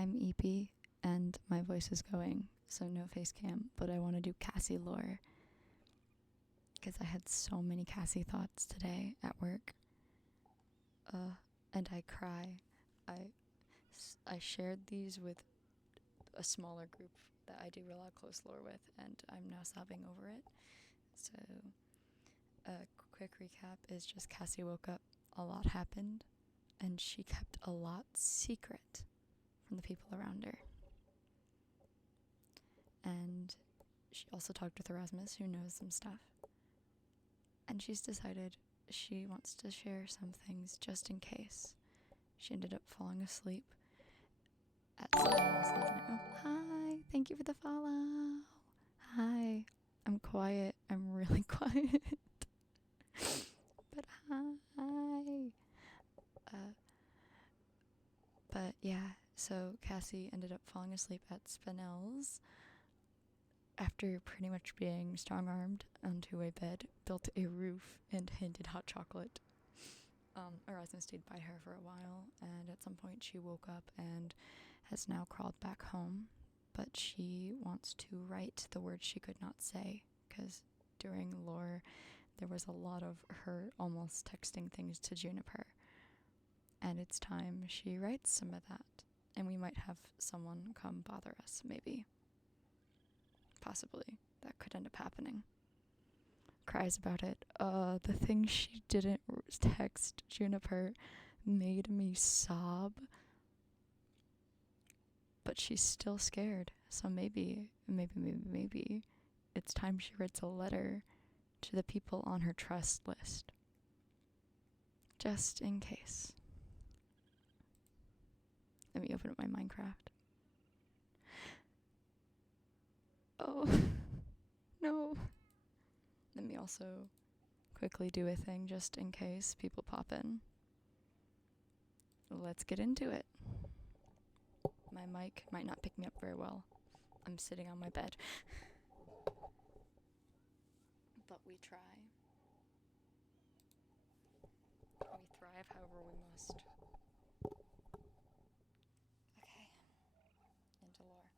I'm EP and my voice is going, so no face cam, but I want to do Cassie lore because I had so many Cassie thoughts today at work. And I cry. I shared these with a smaller group that I do a lot of close lore with, and I'm now sobbing over it. So, a quick recap is just Cassie woke up, a lot happened, and she kept a lot secret from the people around her. And she also talked with Erasmus, who knows some stuff. And she's decided she wants to share some things just in case. She ended up falling asleep at Spinelli's last night. Oh, hi! Thank you for the follow! Hi. I'm quiet. I'm really quiet. But hi! But yeah, so Cassie ended up falling asleep at Spinell's after pretty much being strong-armed onto a bed, built a roof, and handed hot chocolate. Erasmus stayed by her for a while, and at some point she woke up and has now crawled back home, but she wants to write the words she could not say, because during lore there was a lot of her almost texting things to Juniper, and it's time she writes some of that, and we might have someone come bother us, maybe. Possibly. That could end up happening. Cries about it. The thing she didn't text Juniper made me sob. But she's still scared. So maybe it's time she writes a letter to the people on her trust list. Just in case. Let me open up my Minecraft. Oh, no. Let me also quickly do a thing just in case people pop in. Let's get into it. My mic might not pick me up very well. I'm sitting on my bed. But we try. We thrive however we must. Okay. Into lore.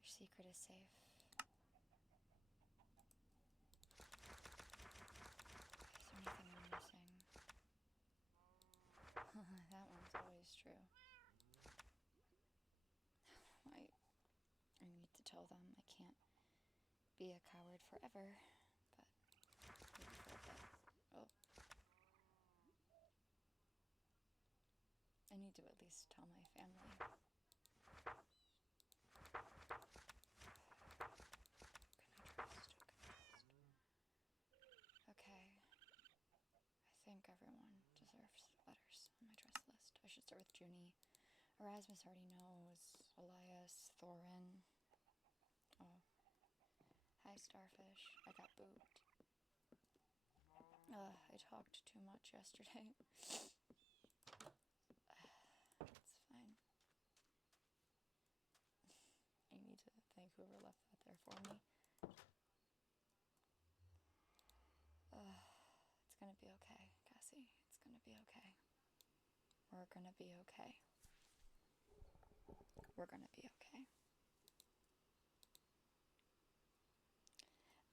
Your secret is safe. Is there anything I'm missing? That one's always true. I need to tell them I can't be a coward forever, but maybe for a bit. Oh. I need to at least tell my family. Okay. I think everyone deserves letters on my trust list. I should start with Junie. Erasmus already knows. Elias, Thorin. Oh. Hi, Starfish. I got booped. I talked too much yesterday. It's fine. I need to thank whoever left that there for me. It's gonna be okay, Cassie. It's gonna be okay. We're gonna be okay. We're gonna be okay.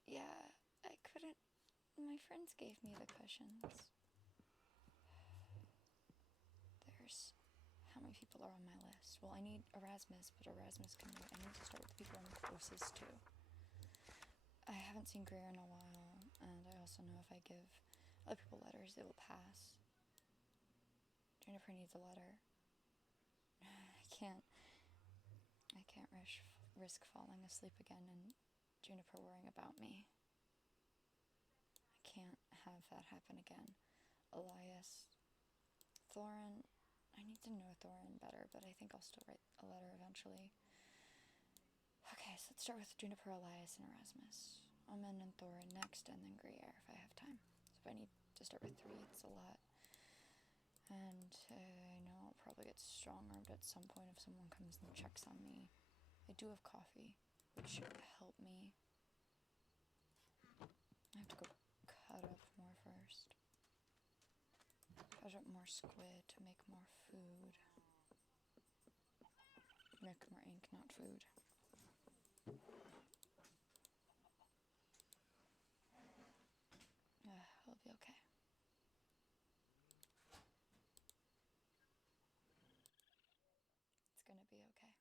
Yeah, I couldn't. My friends gave me the cushions. There's. How many people are on my list? Well, I need Erasmus, but Erasmus can wait. I need to start with the people I'm closest to. I haven't seen Greer in a while, and I also know if I give other people letters, they will pass. Jennifer needs a letter. I can't risk falling asleep again and Juniper worrying about me. I can't have that happen again. Elias. Thorin. I need to know Thorin better, but I think I'll still write a letter eventually. Okay, so let's start with Juniper, Elias, and Erasmus. Omen and Thorin next, and then Gruyere if I have time. So if I need to start with 3, it's a lot. And I know I'll probably get strong-armed at some point if someone comes and checks on me. I do have coffee, which should help me. I have to go cut up more first. cut up more squid to make more food. Make more ink, not food. It'll be okay. It's gonna be okay.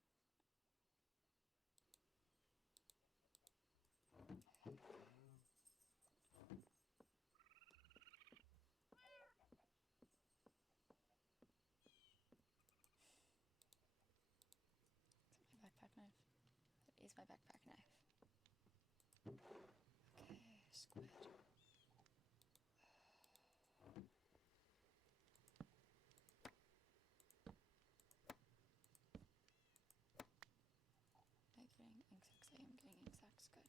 My backpack knife. That is my backpack knife. Okay, squid. Am I getting insects? I am getting insects. Good.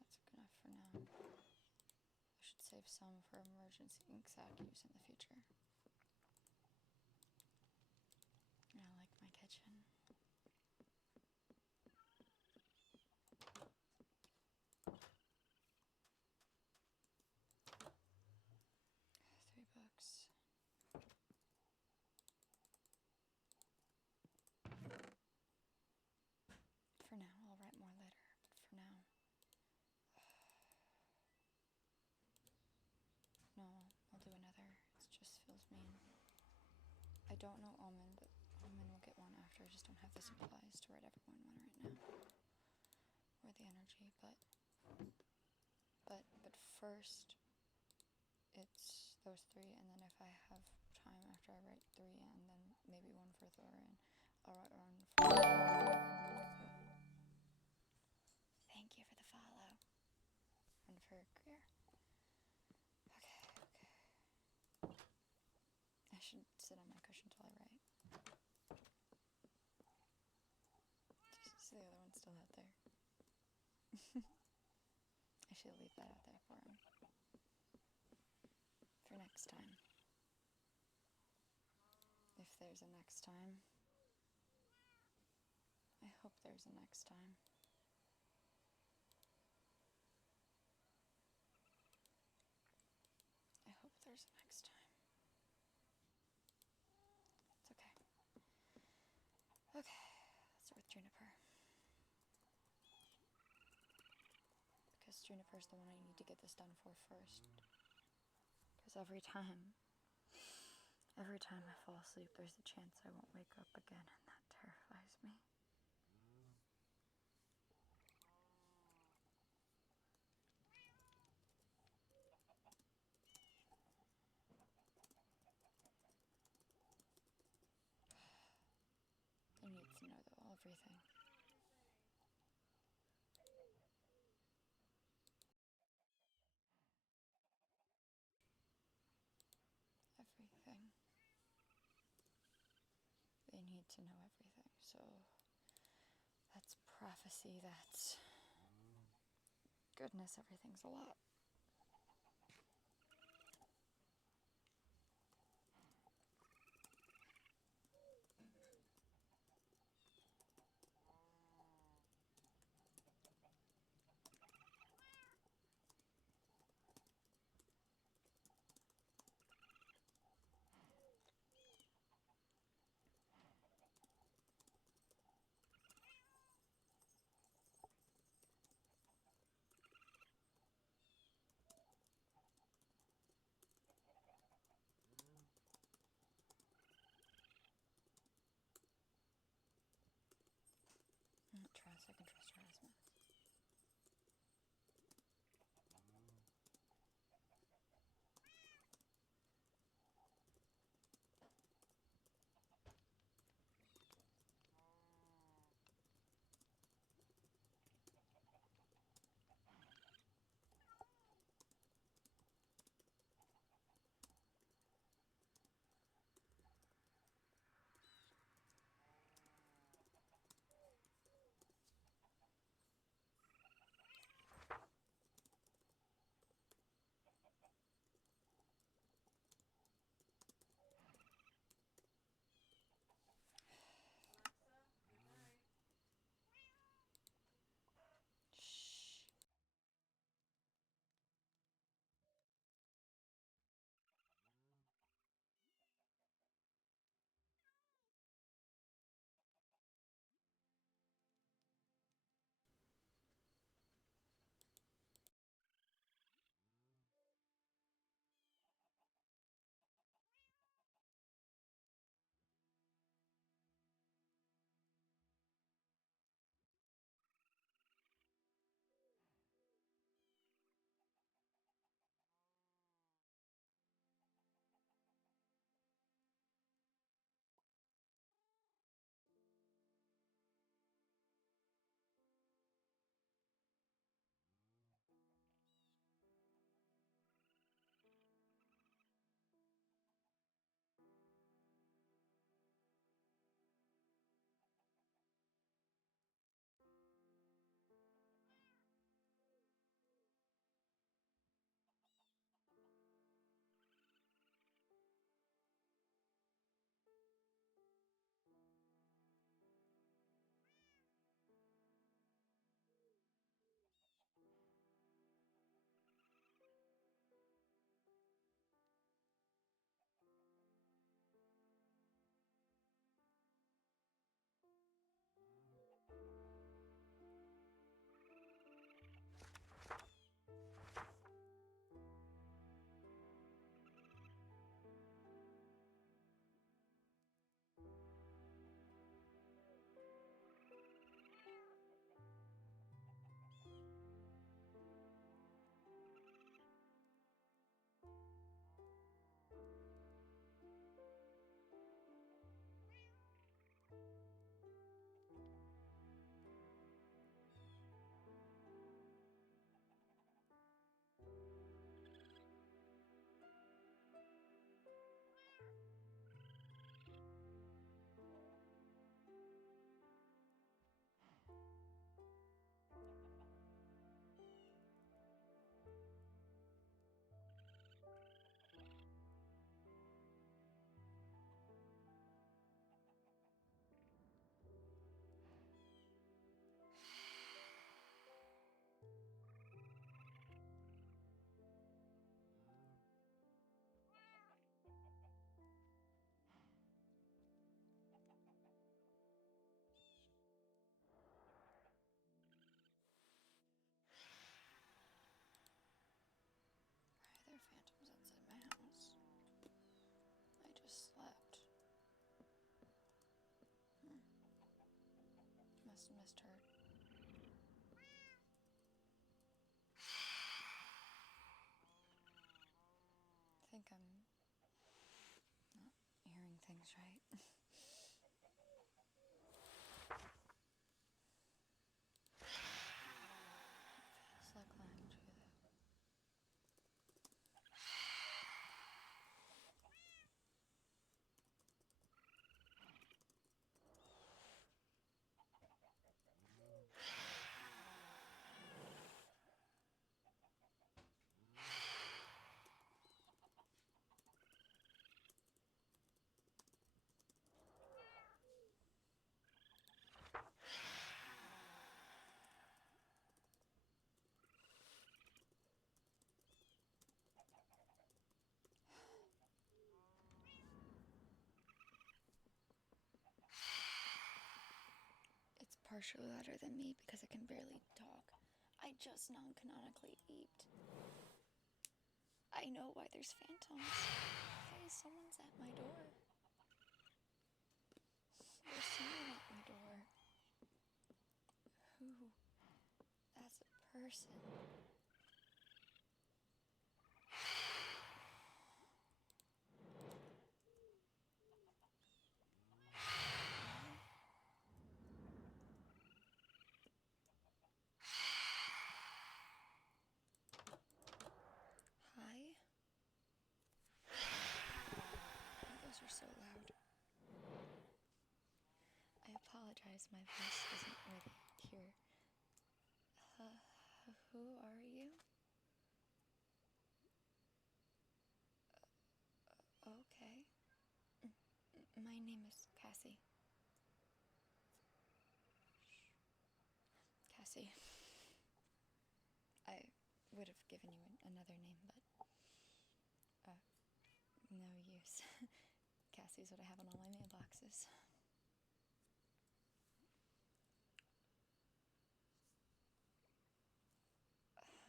That's good enough for now. I should save some for emergency ink sac use in the future. I like my kitchen. Three books. For now, I'll write more later, but for now. No, I'll do another. It just feels mean. I don't know Almond, but Almond will get one after. I just don't have the supplies to write everyone one right now. Or the energy, but first, it's those three, and then if I have time after I write three, and then maybe one for Thorin, I'll write one for... Thank you for the follow. One for Greer. Okay. I should sit on my cushion till I write. Just the other one's still out there. I should leave that out there for him. For next time. If there's a next time. I hope there's a next time. I hope there's a next time. It's okay. Okay, let's start with Juniper. Because Juniper's the one I need to get this done for first. Because every time I fall asleep, there's a chance I won't wake up again, and that terrifies me. He needs to know, though, everything. Everything. They need to know everything, so that's prophecy, that's... Goodness, everything's a lot. I can trust Erasmus. just misheard. I think I'm not hearing things right. Feels like lying to you. It's partially louder than me because I can barely talk. I just non-canonically eeped. I know why there's phantoms. Hey, someone's at my door. There's someone at my door. Who? That's a person. Hi? Those are so loud. I apologize, my voice isn't really here. Who are you? Okay. My name is Cassie. Cassie. I would have given you another name, but no use. Cassie's what I have on all my mailboxes.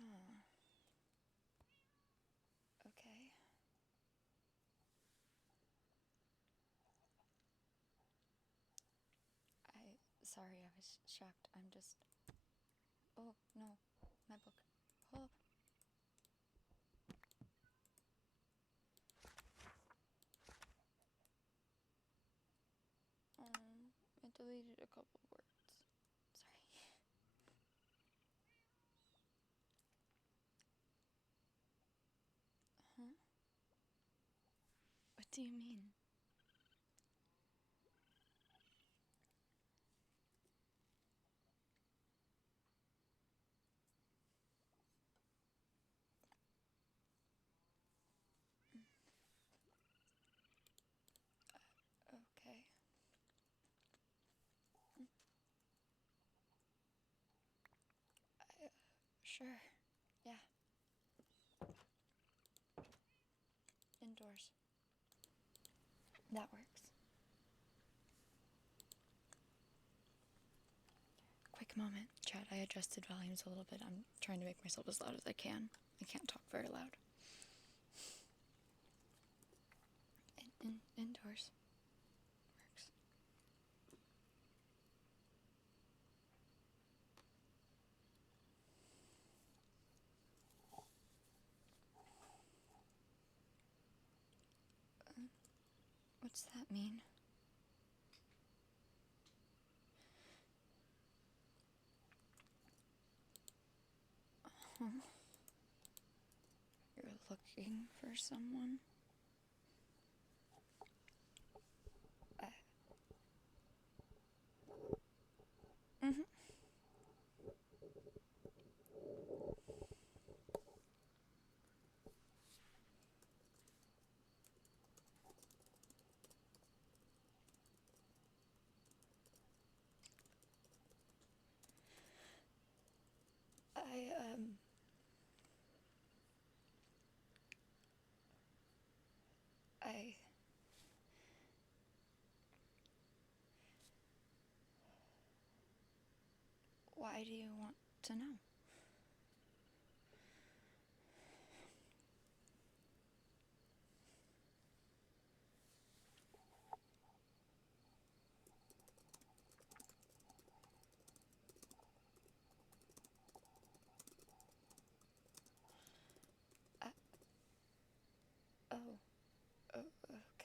Huh. Okay. Sorry, I was shocked. I'm just... Oh, no. My book. Oh. It deleted a couple words. Sorry. Huh? What do you mean? Okay. Sure. Yeah. Indoors. That works. Quick moment, chat. I adjusted volumes a little bit. I'm trying to make myself as loud as I can. I can't talk very loud. Indoors. Works. What's that mean? You're looking for someone? Mm-hmm. Why do you want to know?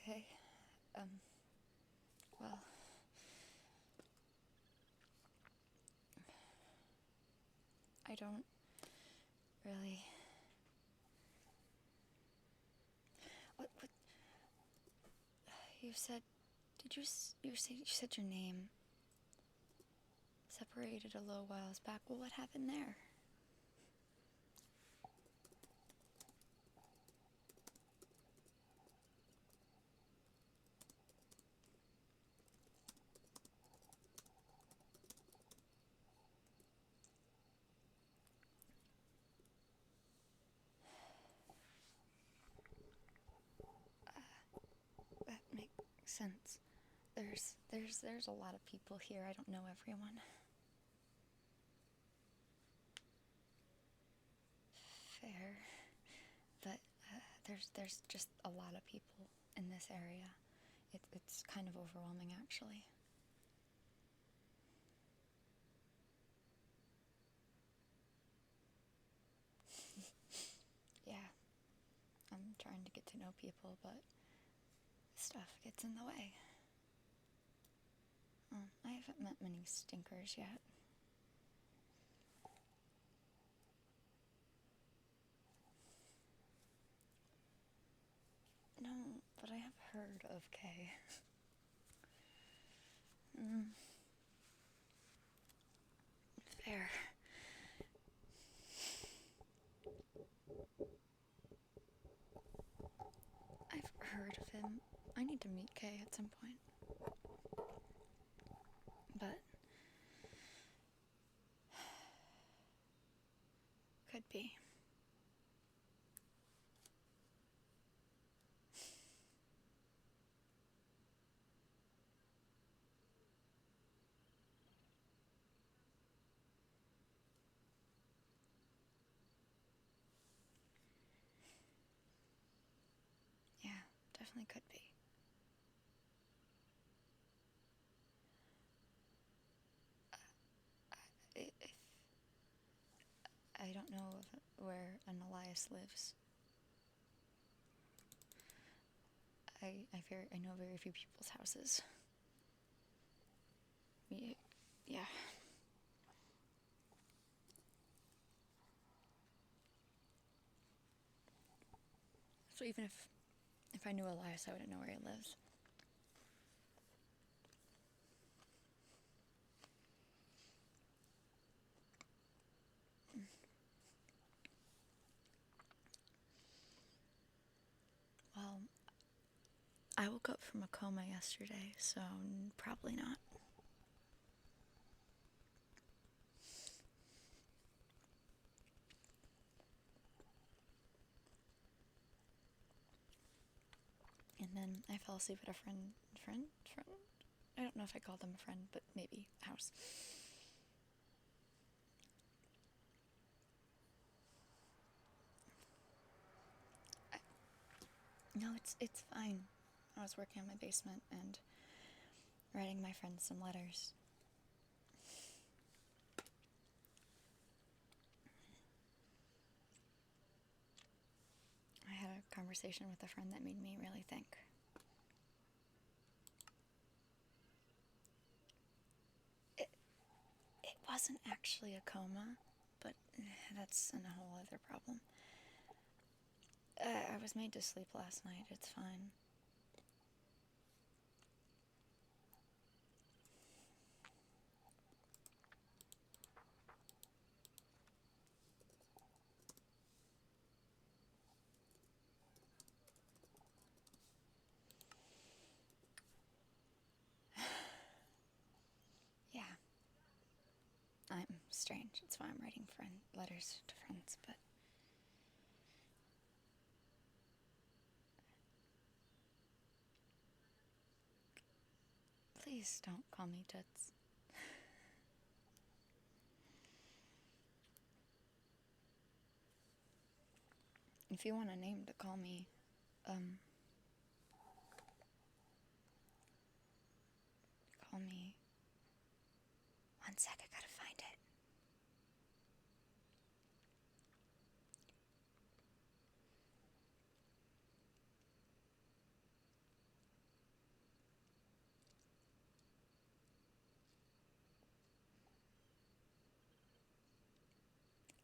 Okay. Well, I don't really... What, you said... you said your name separated a little whiles back. Well, what happened there? That makes sense. There's a lot of people here. I don't know everyone. Fair. But there's just a lot of people in this area. It's kind of overwhelming, actually. Yeah. I'm trying to get to know people, but stuff gets in the way. I haven't met many stinkers yet. No, but I have heard of Kay. Fair. I've heard of him. I need to meet Kay at some point. But... could be. Yeah, definitely could be. If I don't know where an Elias lives. I know very few people's houses. Yeah. So even if I knew Elias, I wouldn't know where he lives. Well, I woke up from a coma yesterday, so probably not. And then I fell asleep at a friend? I don't know if I called them a friend, but maybe house. No, it's fine. I was working on my basement and writing my friends some letters. I had a conversation with a friend that made me really think. It wasn't actually a coma, but that's a whole other problem. I was made to sleep last night. It's fine. Yeah. I'm strange. It's why I'm writing letters to friends, but... Please don't call me Toots. If you want a name to call me, call me... One sec, I gotta find it.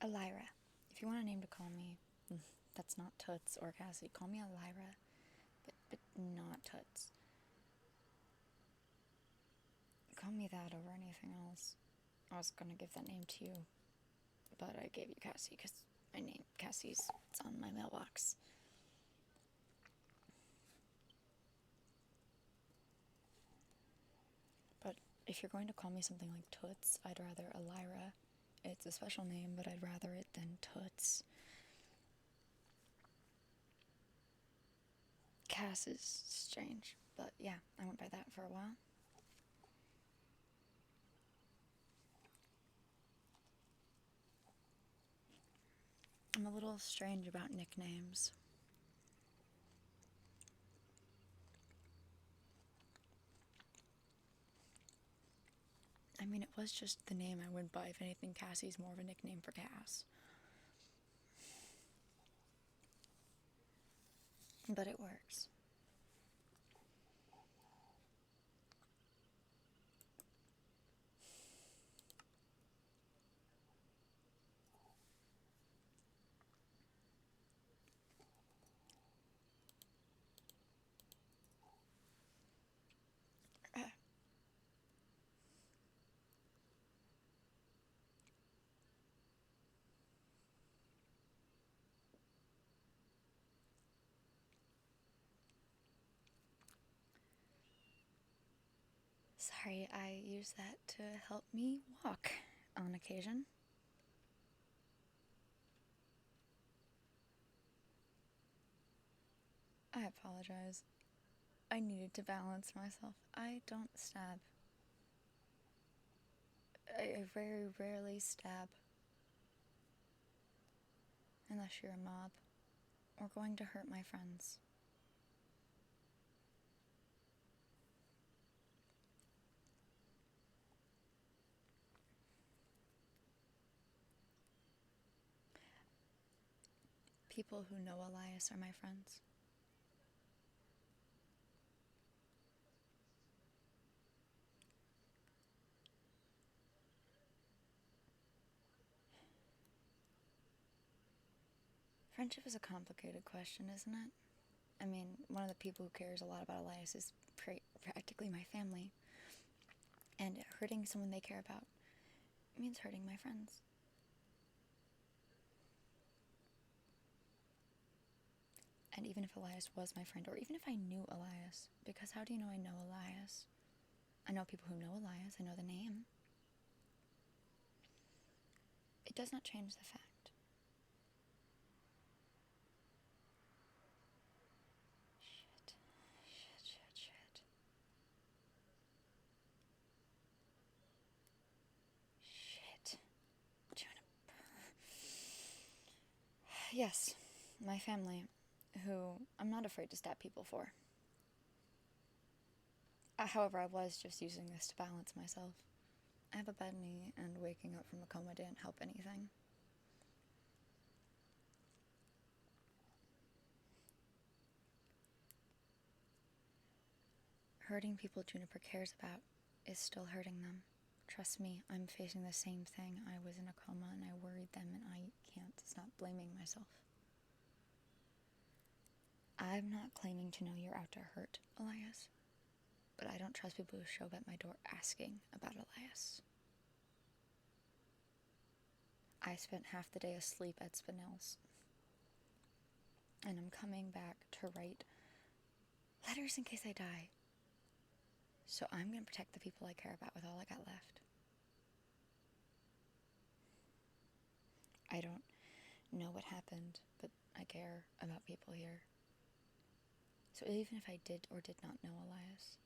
Elira. If you want a name to call me, that's not Toots or Cassie. Call me Elira, but not Toots. Call me that over anything else. I was gonna give that name to you, but I gave you Cassie because my name, Cassie's, it's on my mailbox. But if you're going to call me something like Toots, I'd rather Elira. It's a special name, but I'd rather it than Toots. Cass is strange, but yeah, I went by that for a while. I'm a little strange about nicknames. I mean, it was just the name I went by. If anything, Cassie's more of a nickname for Cass. But it works. Sorry, I use that to help me walk on occasion. I apologize. I needed to balance myself. I don't stab. I very rarely stab. Unless you're a mob or going to hurt my friends. People who know Elias are my friends. Friendship is a complicated question, isn't it? I mean, one of the people who cares a lot about Elias is practically my family. And hurting someone they care about means hurting my friends. And even if Elias was my friend, or even if I knew Elias, because how do you know I know Elias? I know people who know Elias, I know the name. It does not change the fact. Shit. Yes, my family, who I'm not afraid to stab people for. However, I was just using this to balance myself. I have a bad knee, and waking up from a coma didn't help anything. Hurting people Juniper cares about is still hurting them. Trust me, I'm facing the same thing. I was in a coma and I worried them, and I can't stop blaming myself. I'm not claiming to know you're out to hurt Elias, but I don't trust people who show up at my door asking about Elias. I spent half the day asleep at Spinell's, and I'm coming back to write letters in case I die. So I'm going to protect the people I care about with all I got left. I don't know what happened, but I care about people here. So even if I did or did not know Elias,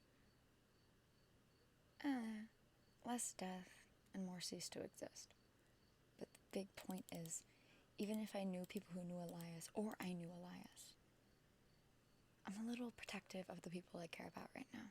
less death and more cease to exist. But the big point is, even if I knew people who knew Elias, or I knew Elias, I'm a little protective of the people I care about right now.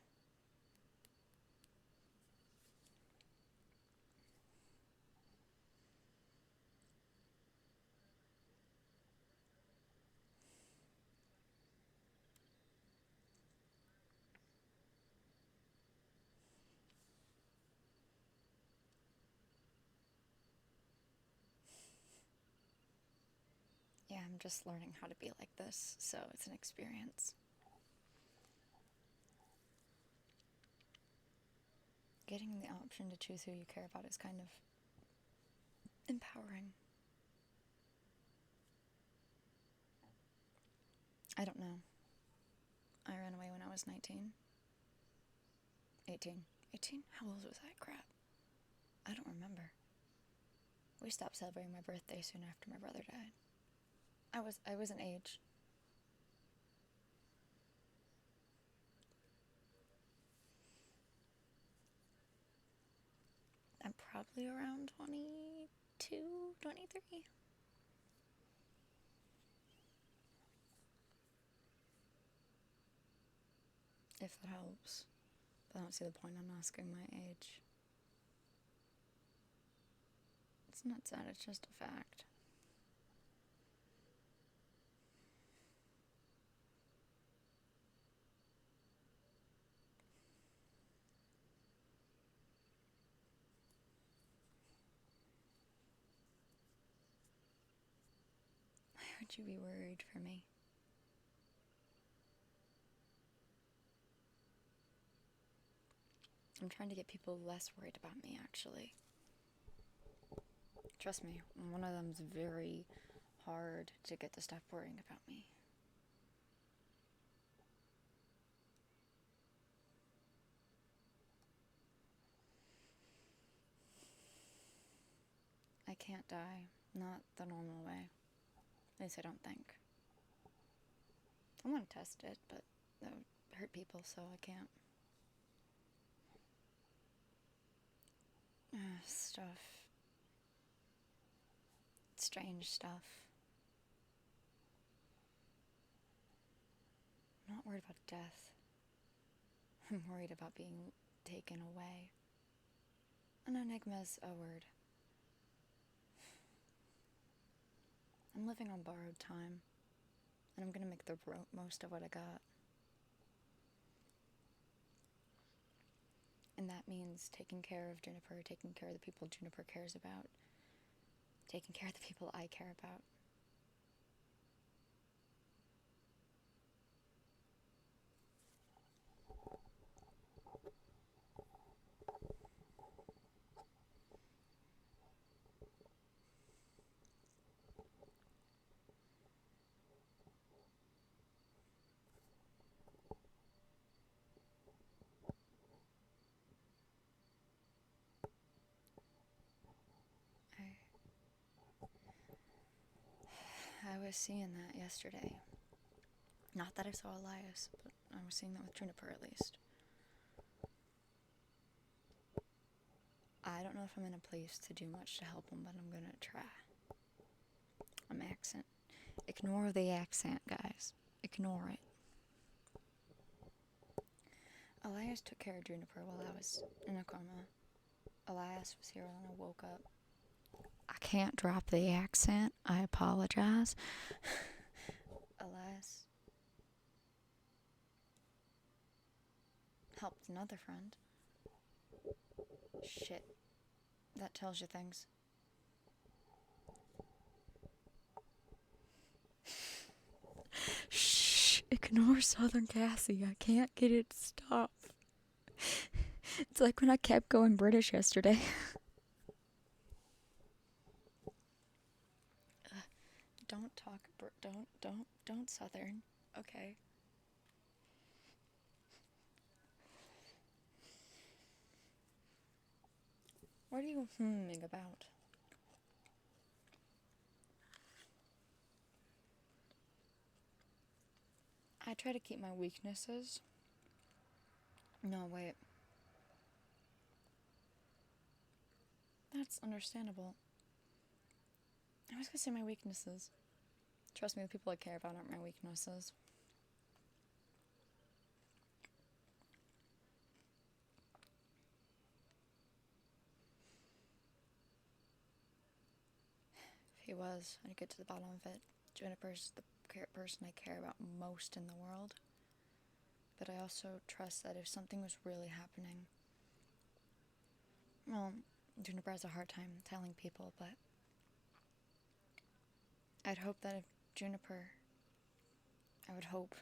am just learning how to be like this, so it's an experience. Getting the option to choose who you care about is kind of empowering. I don't know. I ran away when I was 19. 18. 18? How old was I? Crap. I don't remember. We stopped celebrating my birthday soon after my brother died. I was an age. I'm probably around 22, 23. If that helps. But I don't see the point in asking my age. It's not sad, it's just a fact. Why would you be worried for me? I'm trying to get people less worried about me, actually. Trust me, one of them's very hard to get to stop worrying about me. I can't die. Not the normal way. At least I don't think. I want to test it, but that would hurt people, so I can't. Stuff. Strange stuff. I'm not worried about death. I'm worried about being taken away. An enigma's a word. I'm living on borrowed time, and I'm gonna make the most of what I got. And that means taking care of Juniper, taking care of the people Juniper cares about, taking care of the people I care about. I was seeing that yesterday. Not that I saw Elias, but I was seeing that with Juniper at least. I don't know if I'm in a place to do much to help him, but I'm gonna try. Accent. Ignore the accent, guys. Ignore it. Elias took care of Juniper while I was in a coma. Elias was here when I woke up. I can't drop the accent. I apologize. Elias helped another friend. Shit. That tells you things. Shh. Ignore Southern Cassie. I can't get it to stop. It's like when I kept going British yesterday. Don't talk, don't Southern, okay? What are you hmming about? I try to keep my weaknesses. No, wait. That's understandable. I was gonna say my weaknesses. Trust me, the people I care about aren't my weaknesses. If he was, I'd get to the bottom of it. Juniper's the person I care about most in the world. But I also trust that if something was really happening, well, Juniper has a hard time telling people, but I'd hope that if Juniper, I would hope.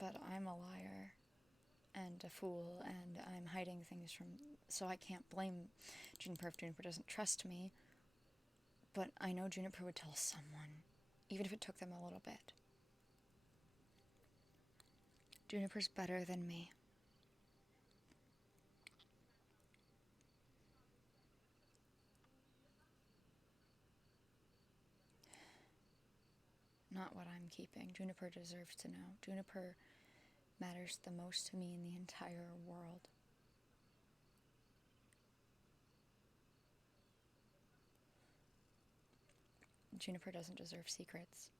But I'm a liar and a fool, and I'm hiding things from... So I can't blame Juniper if Juniper doesn't trust me. But I know Juniper would tell someone, even if it took them a little bit. Juniper's better than me. Not what I'm keeping. Juniper deserves to know. Juniper matters the most to me in the entire world. Juniper doesn't deserve secrets.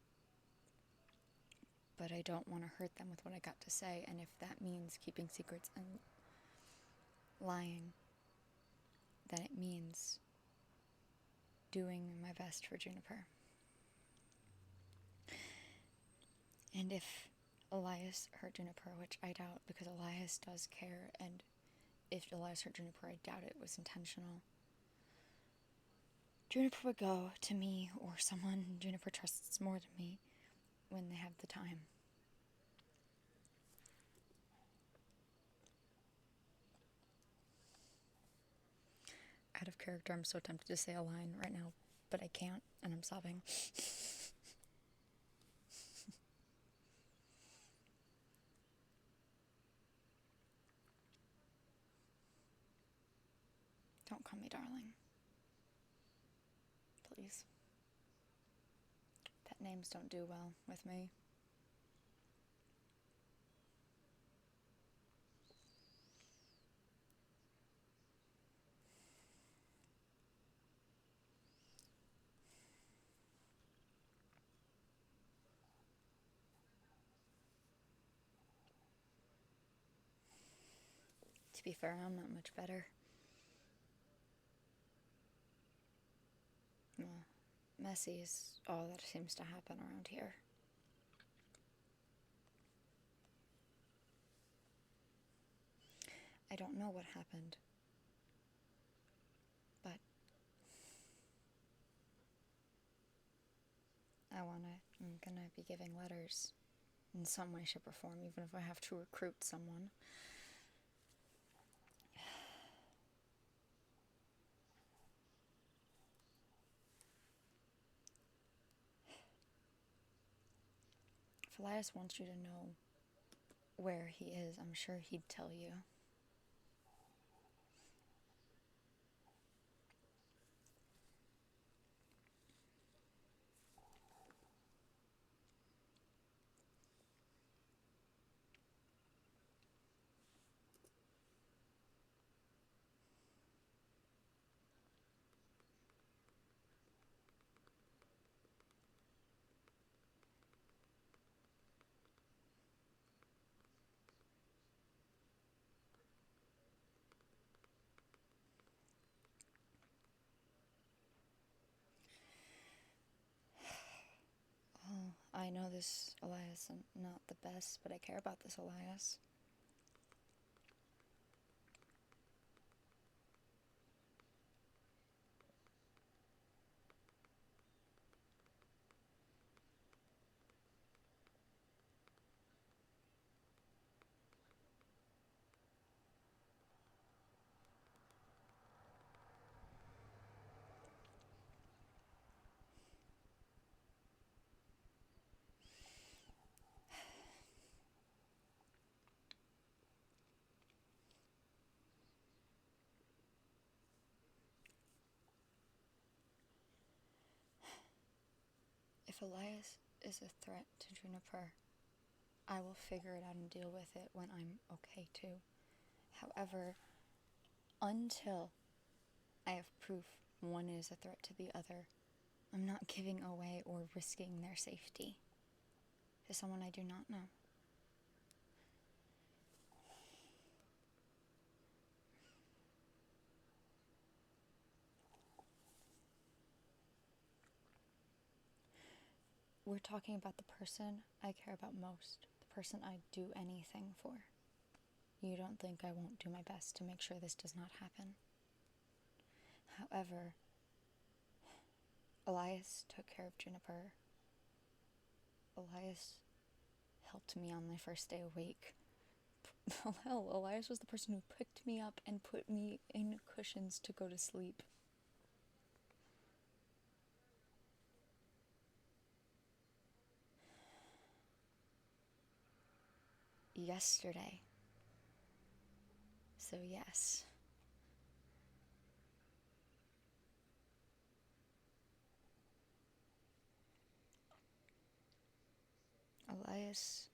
But I don't want to hurt them with what I got to say, and if that means keeping secrets and lying, then it means doing my best for Juniper. And if Elias hurt Juniper, which I doubt, because Elias does care, and if Elias hurt Juniper, I doubt it was intentional. Juniper would go to me or someone Juniper trusts more than me when they have the time. Out of character, I'm so tempted to say a line right now, but I can't, and I'm sobbing. Don't call me darling. Please. Pet names don't do well with me. To be fair, I'm not much better. Well, messy is all that seems to happen around here. I don't know what happened, but I'm gonna be giving letters in some way, shape, or form, even if I have to recruit someone. If Elias wants you to know where he is, I'm sure he'd tell you. I know this Elias, I'm not the best, but I care about this Elias. If Elias is a threat to Juniper, I will figure it out and deal with it when I'm okay too. However, until I have proof one is a threat to the other, I'm not giving away or risking their safety to someone I do not know. We're talking about the person I care about most, the person I'd do anything for. You don't think I won't do my best to make sure this does not happen. However, Elias took care of Juniper Elias helped me on my first day awake. Hell, Elias was the person who picked me up and put me in cushions to go to sleep. Yesterday. So yes. Elias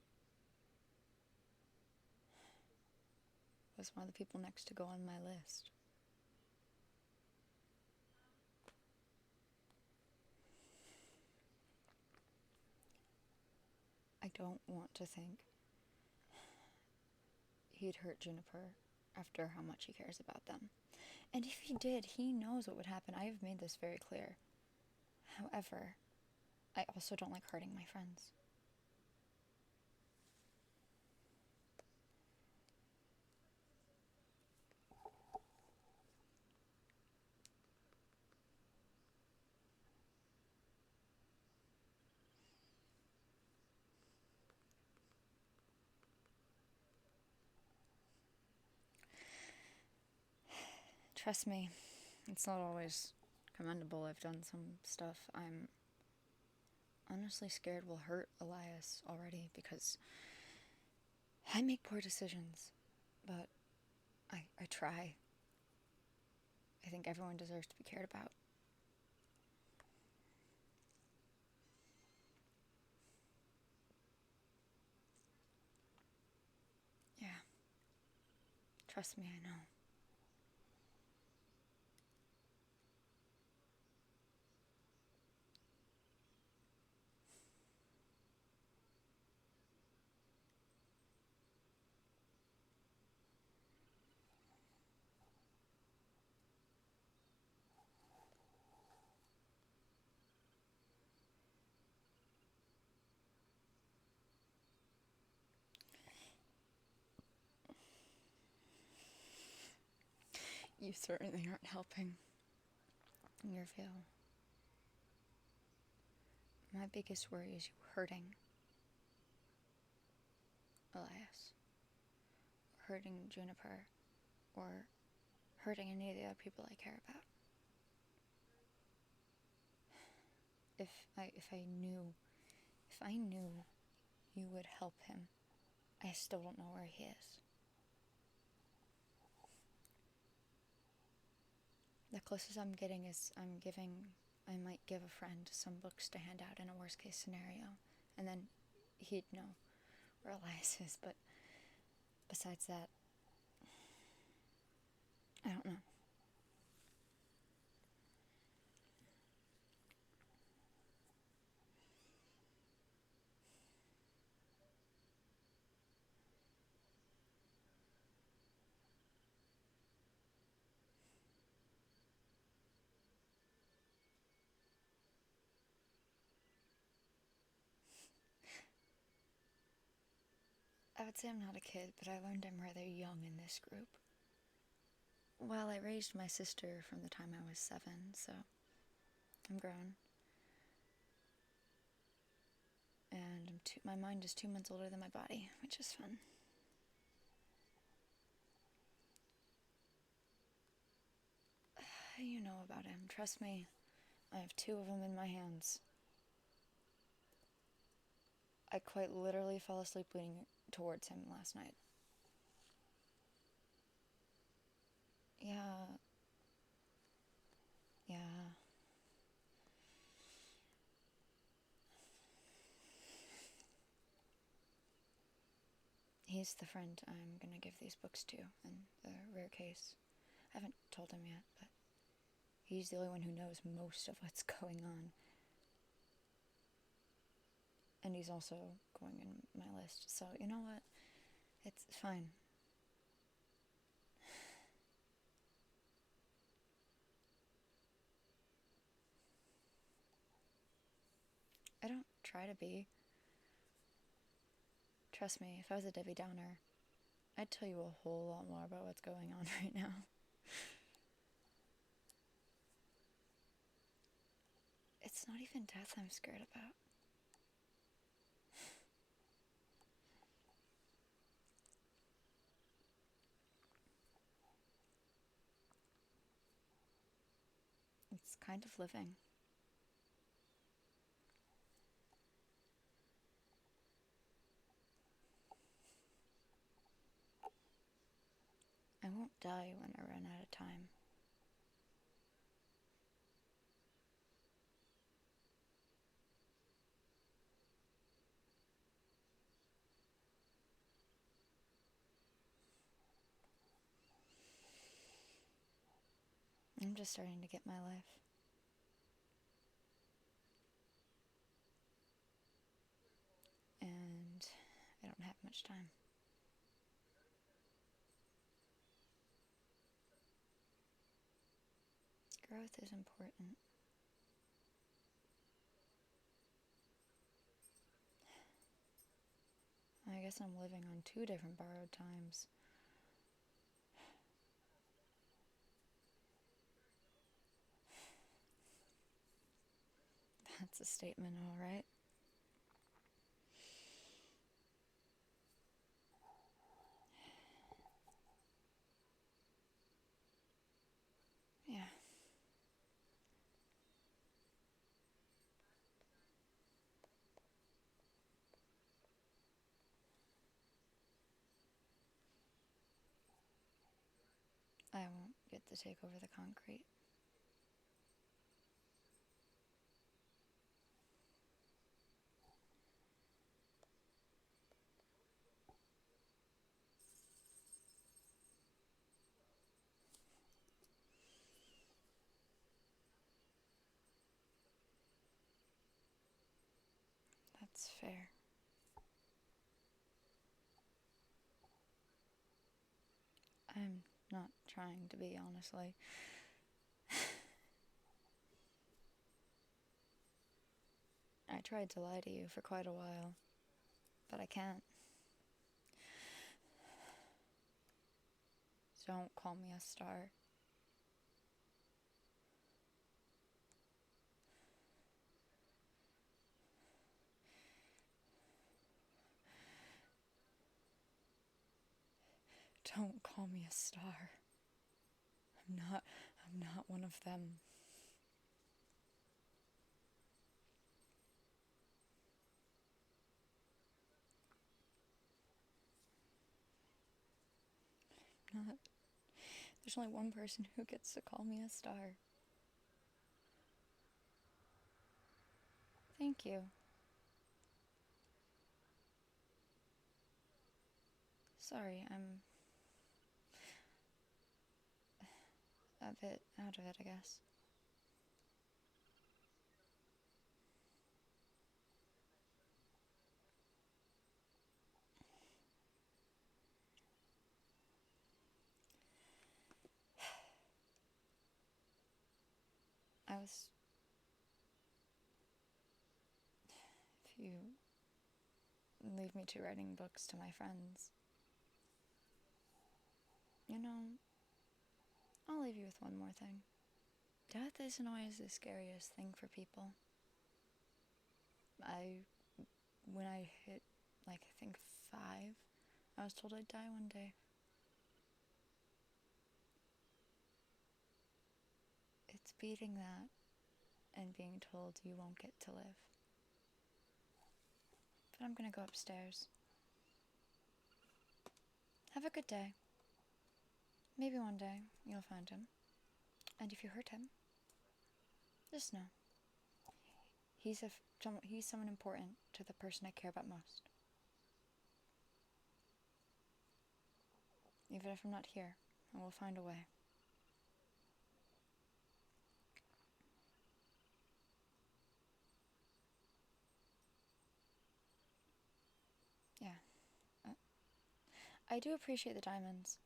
was one of the people next to go on my list. I don't want to think he'd hurt Juniper after how much he cares about them. And if he did, he knows what would happen. I have made this very clear. However, I also don't like hurting my friends. Trust me, it's not always commendable. I've done some stuff I'm honestly scared will hurt Elias already because I make poor decisions, but I try. I think everyone deserves to be cared about. Yeah. Trust me, I know. You certainly aren't helping in your veil. My biggest worry is you hurting Elias, hurting Juniper, or hurting any of the other people I care about. If I knew you would help him, I still don't know where he is. The closest I'm getting is I might give a friend some books to hand out in a worst case scenario, and then he'd know where Elias is, but besides that, I don't know. I would say I'm not a kid, but I learned I'm rather young in this group. Well, I raised my sister from the time I was 7, so I'm grown. And my mind is 2 months older than my body, which is fun. You know about him. Trust me, I have 2 of them in my hands. I quite literally fell asleep leaning towards him last night. Yeah. He's the friend I'm gonna give these books to, in the rare case. I haven't told him yet, but he's the only one who knows most of what's going on. And he's also going in my list, so you know what? It's fine. I don't try to be. Trust me, if I was a Debbie Downer, I'd tell you a whole lot more about what's going on right now. It's not even death I'm scared about. It's kind of living. I won't die when I run out of time. I'm just starting to get my life. And I don't have much time. Growth is important. I guess I'm living on 2 different borrowed times. That's a statement, all right. Yeah. I won't get to take over the concrete. That's fair. I'm not trying to be, honestly. I tried to lie to you for quite a while, but I can't. Don't call me a star. Don't call me a star. I'm not one of them. Not. There's only one person who gets to call me a star. Thank you. Sorry, I'm a bit out of it, I guess. If you leave me to writing books to my friends, I'll leave you with one more thing. Death isn't always the scariest thing for people. When I hit, I think 5, I was told I'd die one day. It's beating that and being told you won't get to live. But I'm gonna go upstairs. Have a good day. Maybe one day you'll find him. And if you hurt him, just know. He's someone important to the person I care about most. Even if I'm not here, I will find a way. Yeah. I do appreciate the diamonds.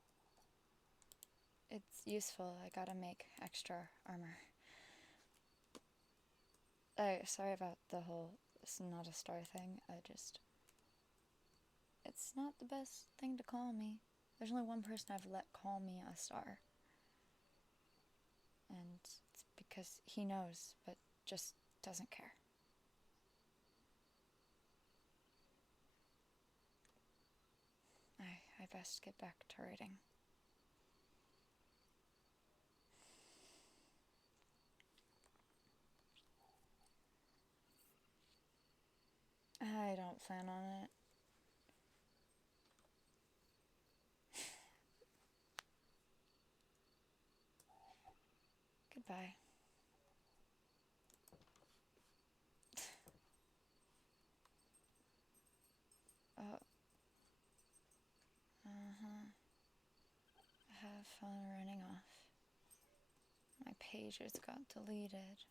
It's useful. I gotta make extra armor. Sorry about the whole it's not a star thing. It's not the best thing to call me. There's only one person I've let call me a star. And it's because he knows, but just doesn't care. I best get back to writing. I don't plan on it. Goodbye. Oh. Have fun running off. My pages got deleted.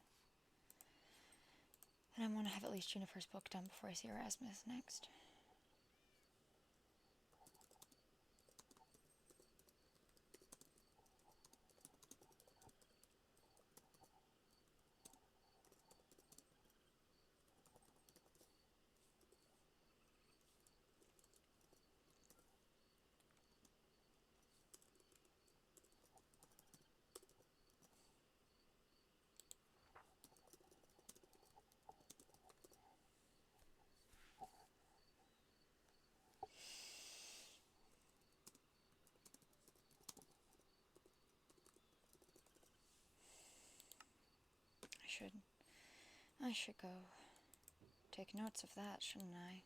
And I want to have at least Juniper's book done before I see Erasmus next. I should go take notes of that, shouldn't I?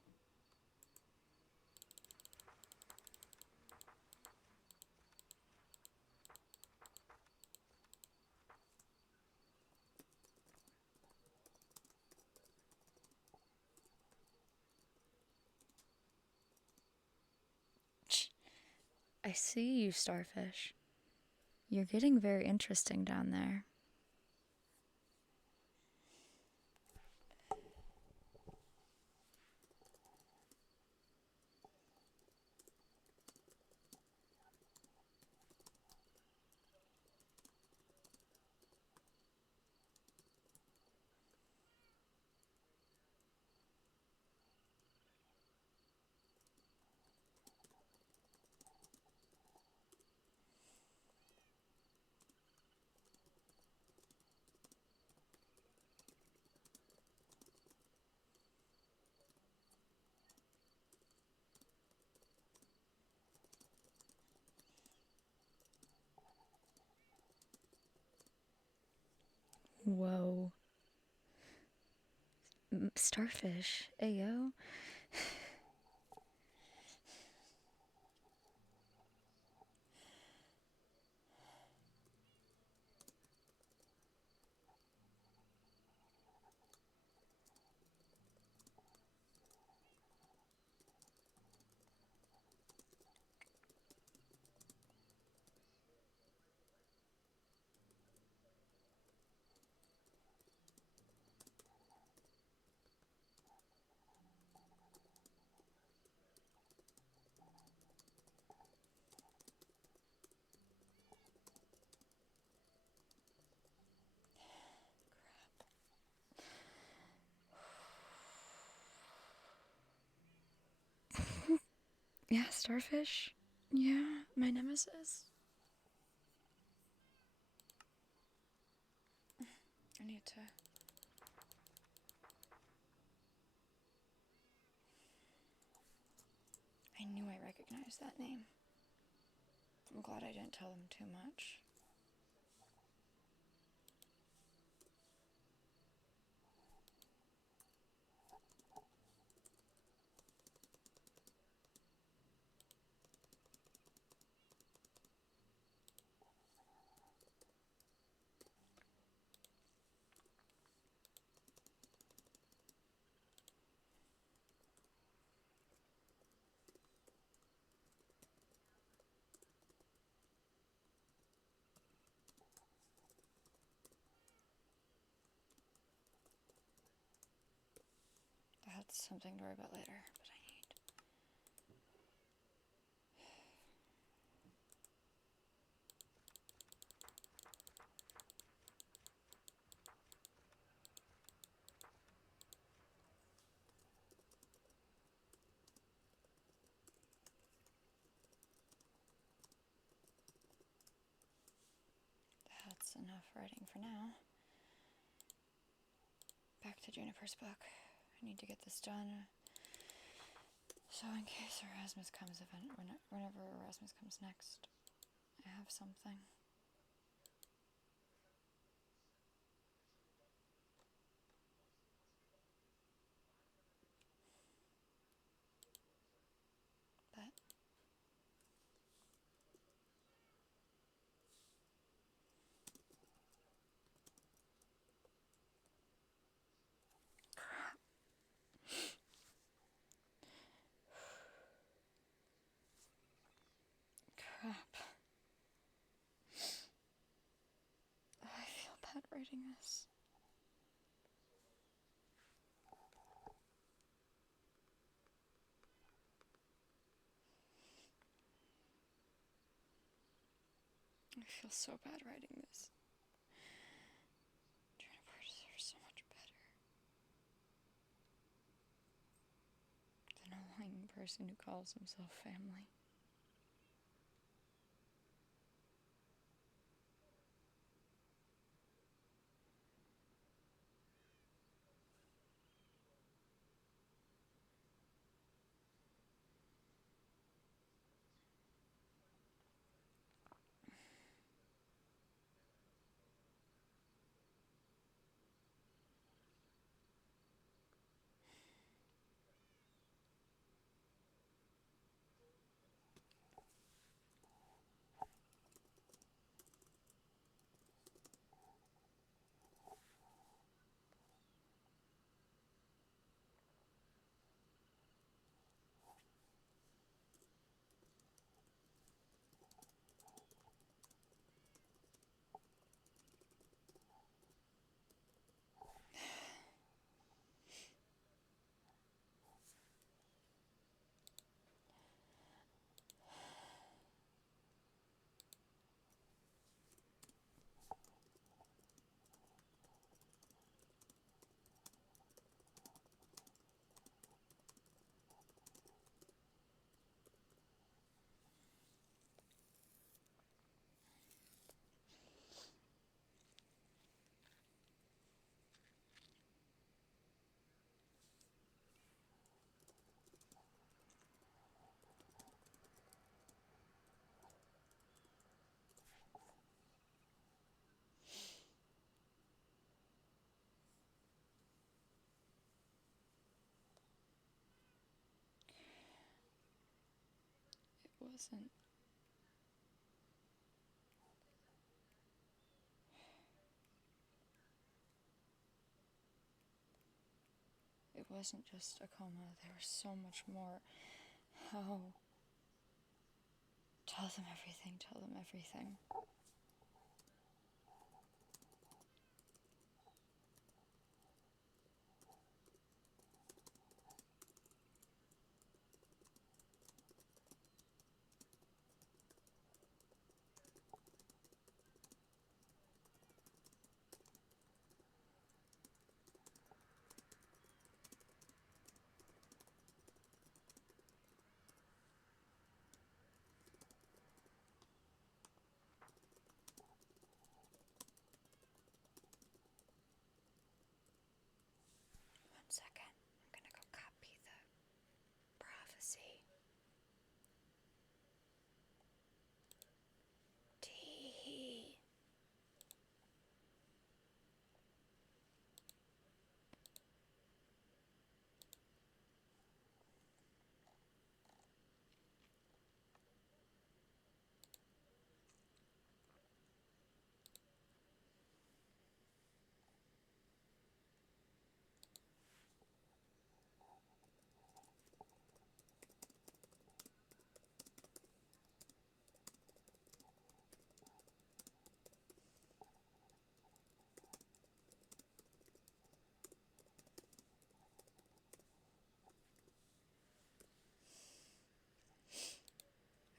I see you, Starfish. You're getting very interesting down there. Whoa. Starfish, ayo. Yeah, Starfish? Yeah, my nemesis. I need to... I knew I recognized that name. I'm glad I didn't tell him too much. That's something to worry about later, but I need... That's enough writing for now. Back to Juniper's book. I need to get this done. So in case Erasmus comes, whenever Erasmus comes next, I have something. writing this. I feel so bad writing this. Juniper deserves so much better than a lying person who calls himself family. It wasn't just a coma. There was so much more. How? Tell them everything. Tell them everything. One second. I'm gonna go copy the prophecy. Tee.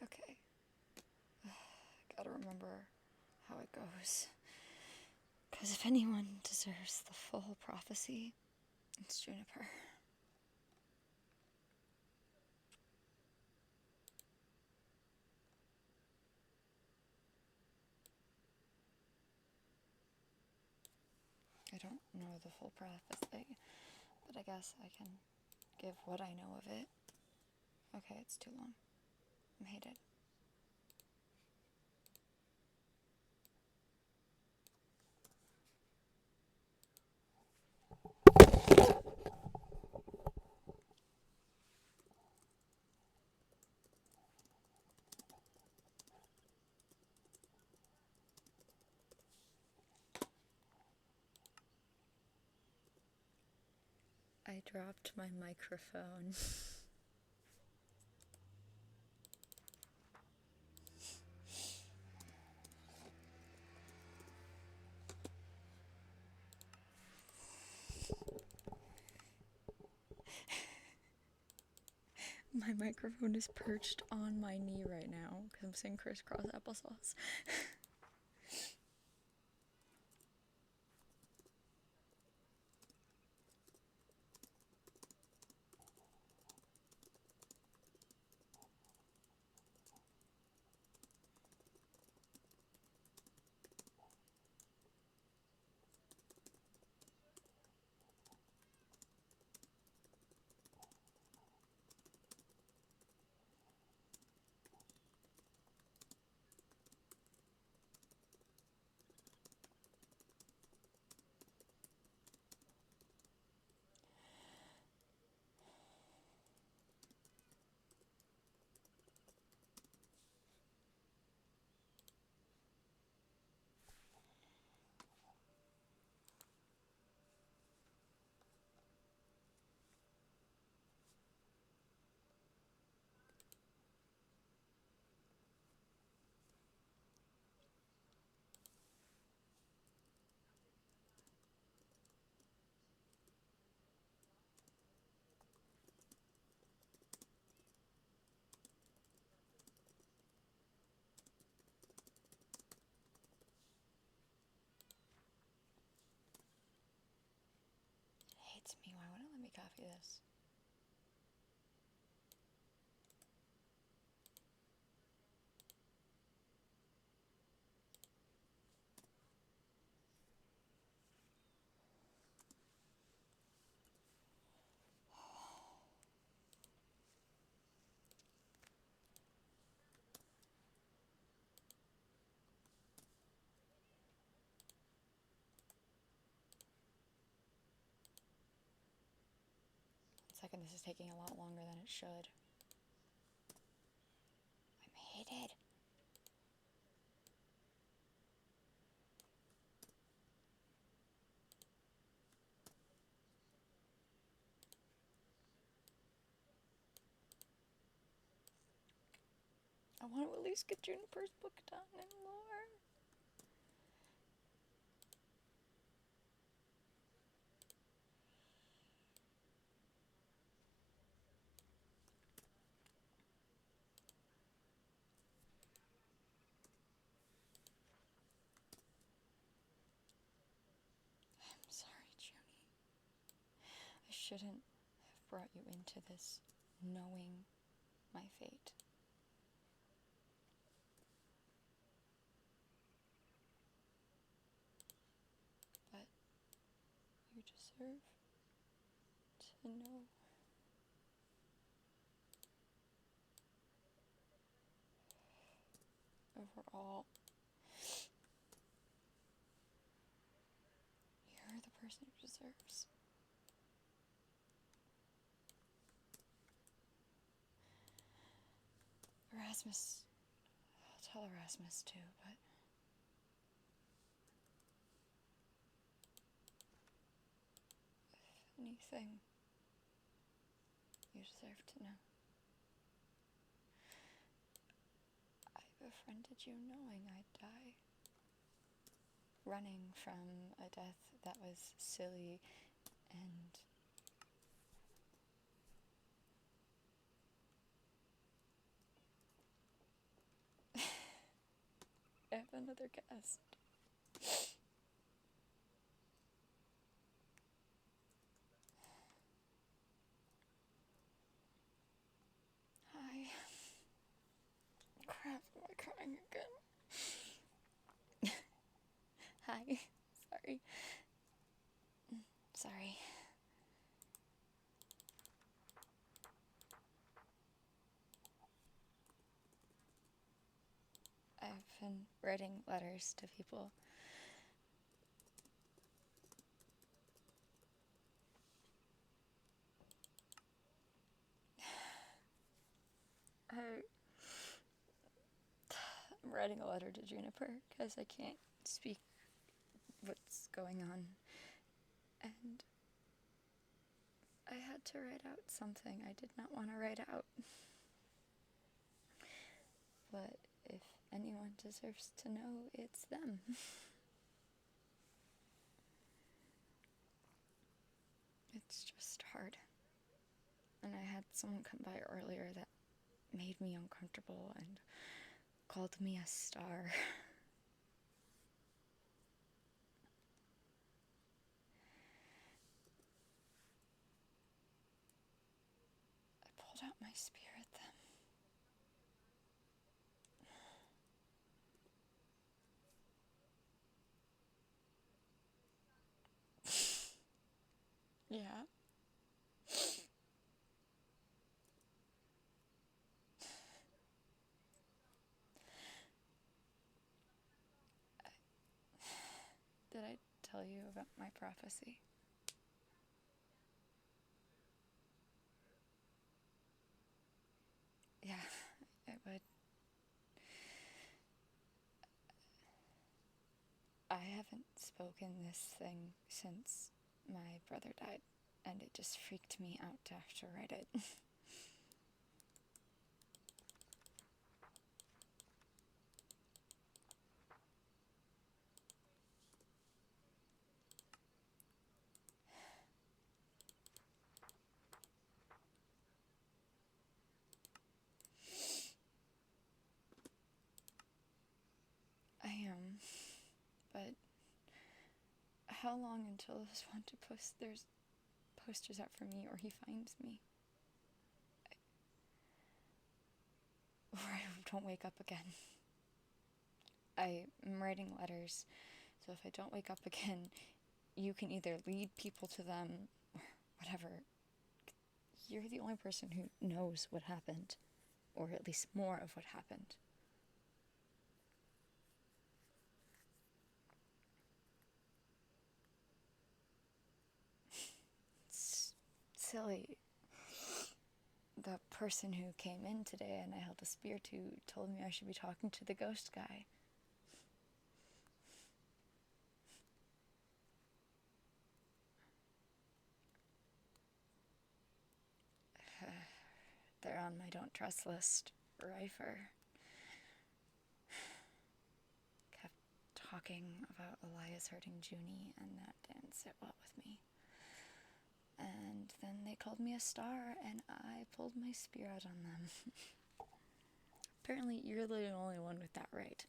Okay. Gotta remember how it goes. Because if anyone deserves the full prophecy, it's Juniper. I don't know the full prophecy, but I guess I can give what I know of it. Okay, it's too long. I'm hated. I dropped my microphone. My microphone is perched on my knee right now because I'm saying crisscross applesauce. Hates me. Why wouldn't it let me copy this? Second, this is taking a lot longer than it should. I'm hated. I want to at least get Juniper's book done and lore. I'm sorry, Junie. I shouldn't have brought you into this knowing my fate. But you deserve to know. Overall, you're the person who deserves. Erasmus, I'll tell Erasmus too, but if anything, you deserve to know. I befriended you knowing I'd die. Running from a death that was silly and I have another guest. Hi. Crap, am I crying again? Hi. Sorry. Sorry. I've been writing letters to people. I'm writing a letter to Juniper because I can't speak what's going on. And I had to write out something I did not want to write out. But if anyone deserves to know, it's them. It's just hard. And I had someone come by earlier that made me uncomfortable and called me a star. I pulled out my spear at them. Yeah. Did I tell you about my prophecy? Yeah, I would. I haven't spoken this thing since my brother died, and it just freaked me out to have to write it. I am, but how long until this wanted post? There's posters out for me, or he finds me, or I don't wake up again. I am writing letters, so if I don't wake up again, you can either lead people to them or whatever. You're the only person who knows what happened, or at least more of what happened. It's silly. The person who came in today and I held a spear to told me I should be talking to the ghost guy. They're on my don't trust list. Rifer kept talking about Elias hurting Junie, and that didn't sit well with me. And then they called me a star, and I pulled my spear out on them. Apparently, you're the only one with that right.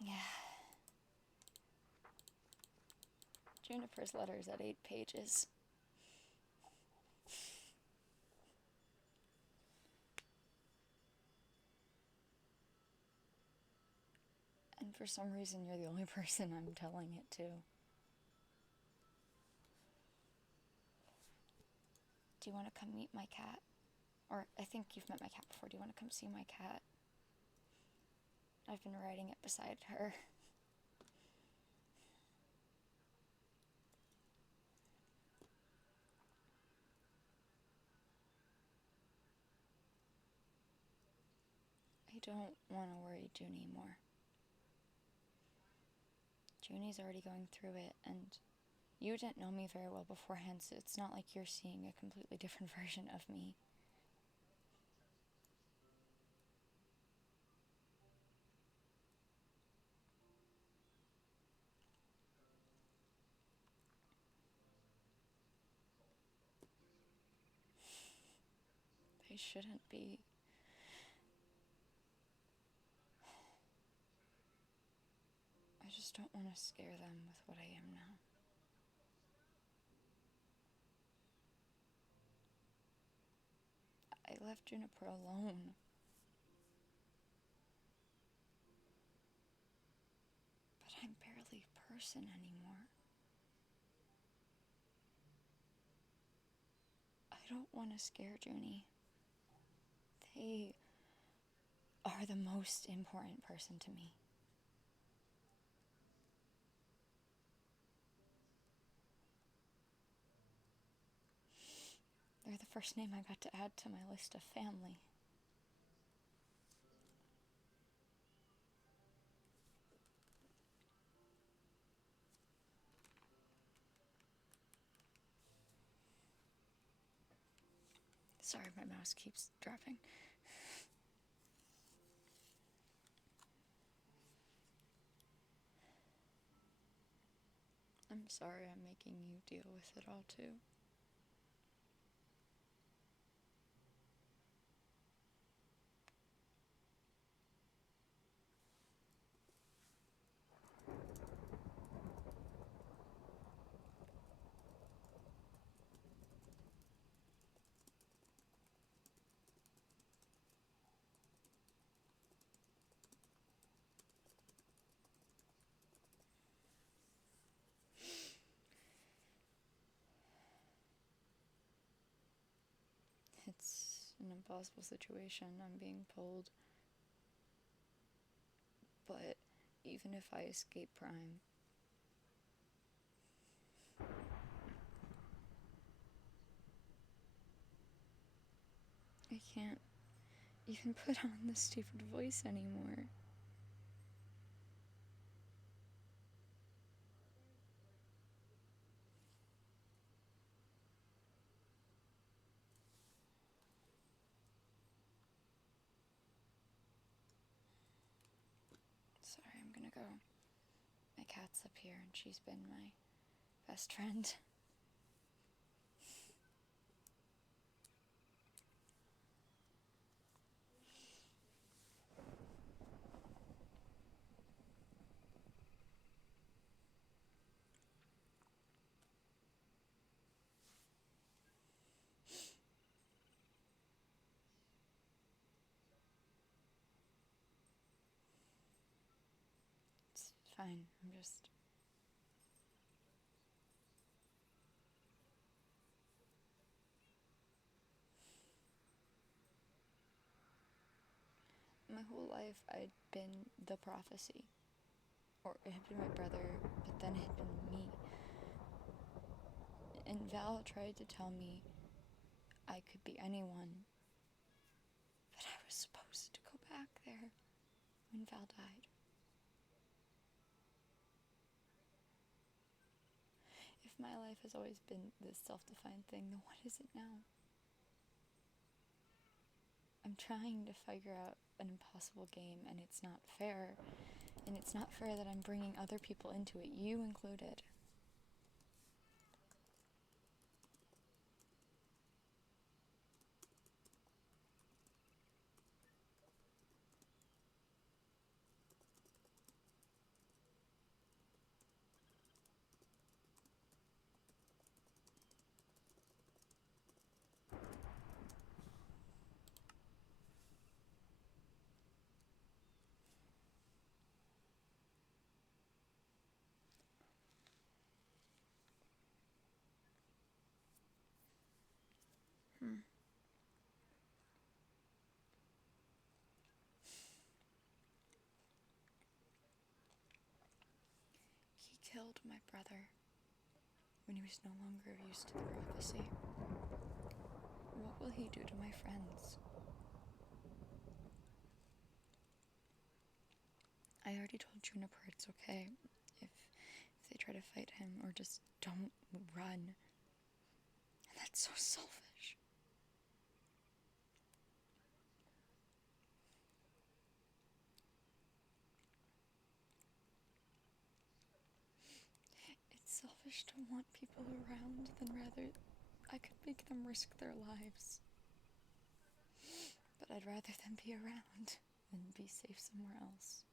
Yeah. Juniper's letter's at 8 pages. And for some reason, you're the only person I'm telling it to. Do you want to come meet my cat? Or, I think you've met my cat before. Do you want to come see my cat? I've been riding it beside her. I don't want to worry Junie more. Junie's already going through it, and you didn't know me very well beforehand, so it's not like you're seeing a completely different version of me. They shouldn't be. I just don't want to scare them with what I am now. I left Juniper alone. But I'm barely a person anymore. I don't want to scare Junie. They are the most important person to me. They're the first name I got to add to my list of family. Sorry, my mouse keeps dropping. I'm sorry I'm making you deal with it all too. It's an impossible situation. I'm being pulled. But even if I escape Prime, I can't even put on the stupid voice anymore. Sorry, I'm gonna go. My cat's up here and she's been my best friend. It's fine, I'm just... My whole life I'd been the prophecy. Or it had been my brother, but then it had been me. And Val tried to tell me I could be anyone, but I was supposed to go back there when Val died. If my life has always been this self-defined thing, then what is it now? I'm trying to figure out an impossible game, and it's not fair. And it's not fair that I'm bringing other people into it, you included. He killed my brother when he was no longer used to the prophecy. What will he do to my friends? I already told Juniper it's okay if they try to fight him, or just don't run. And that's so selfish. It's selfish to want people around than rather I could make them risk their lives. But I'd rather them be around than be safe somewhere else.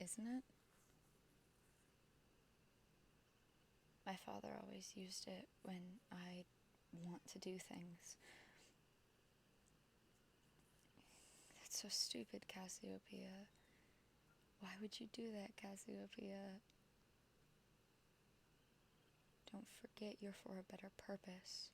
Isn't it? My father always used it when I want to do things. That's so stupid, Cassiopeia. Why would you do that, Cassiopeia? Don't forget you're for a better purpose.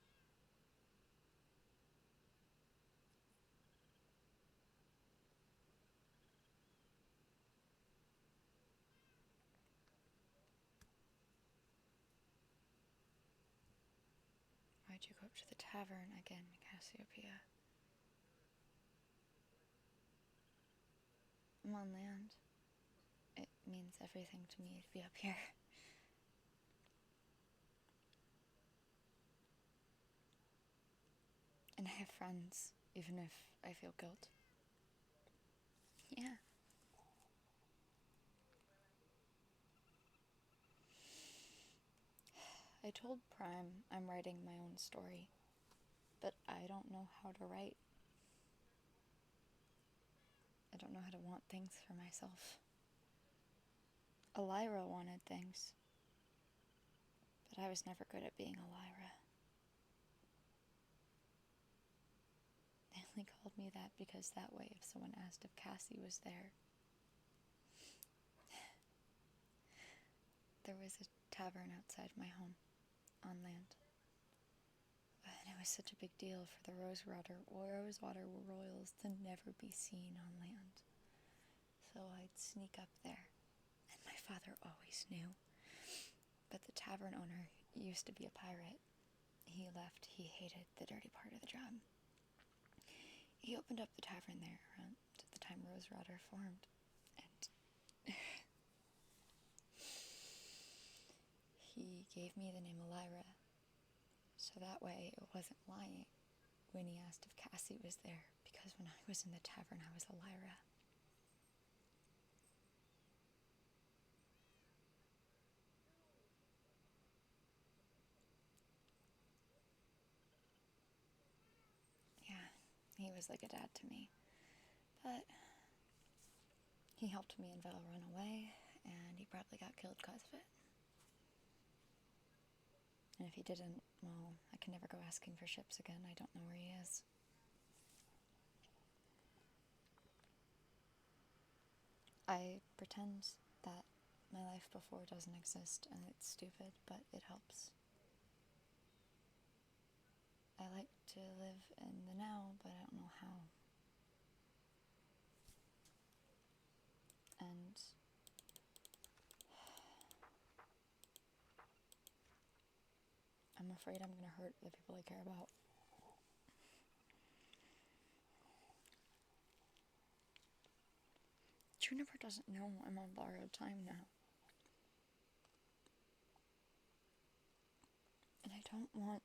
Why'd you go up to the tavern again, Cassiopeia? I'm on land. It means everything to me to be up here. And I have friends, even if I feel guilt. Yeah. I told Prime I'm writing my own story, but I don't know how to write. I don't know how to want things for myself. Elira wanted things, but I was never good at being Elira. They only called me that because that way if someone asked if Cassie was there. There was a tavern outside my home, on land. And it was such a big deal for the Rosewater Royals to never be seen on land. So I'd sneak up there, and my father always knew. But the tavern owner used to be a pirate. He left. He hated the dirty part of the job. He opened up the tavern there around the time Rosewater formed, and he gave me the name Elira, so that way it wasn't lying when he asked if Cassie was there, because when I was in the tavern I was Elira. Yeah, he was like a dad to me, but he helped me and Val run away, and he probably got killed because of it. And if he didn't, well, I can never go asking for ships again. I don't know where he is. I pretend that my life before doesn't exist, and it's stupid, but it helps. I like to live in the now, but I don't know how. And I'm afraid I'm gonna hurt the people I care about. Juniper doesn't know I'm on borrowed time now. And I don't want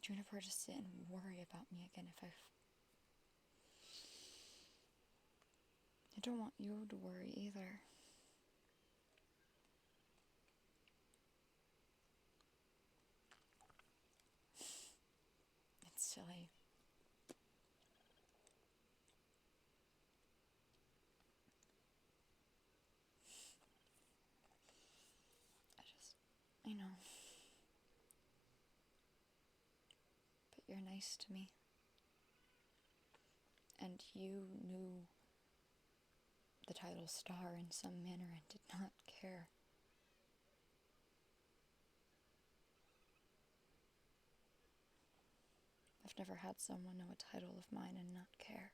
Juniper to sit and worry about me again if I don't want you to worry either. It's silly. I know. But you're nice to me. And you knew the title star in some manner and did not care. I've never had someone know a title of mine and not care.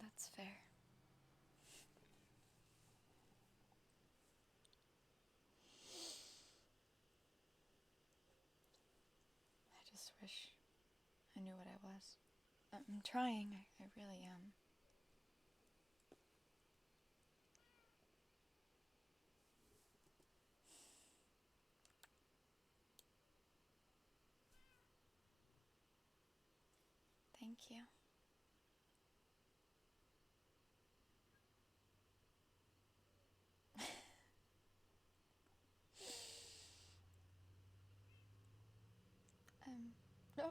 That's fair. I just wish I knew what I was. I'm trying, I really am. Thank you. No.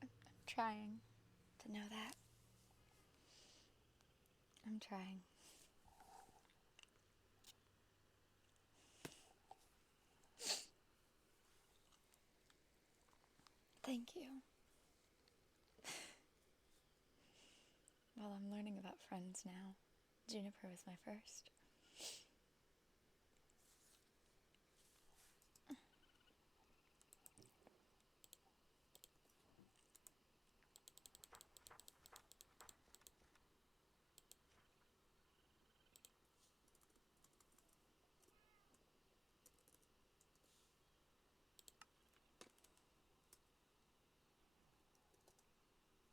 I'm trying to know that. I'm trying. Thank Thank you. Well, I'm learning about friends now. Juniper was my first.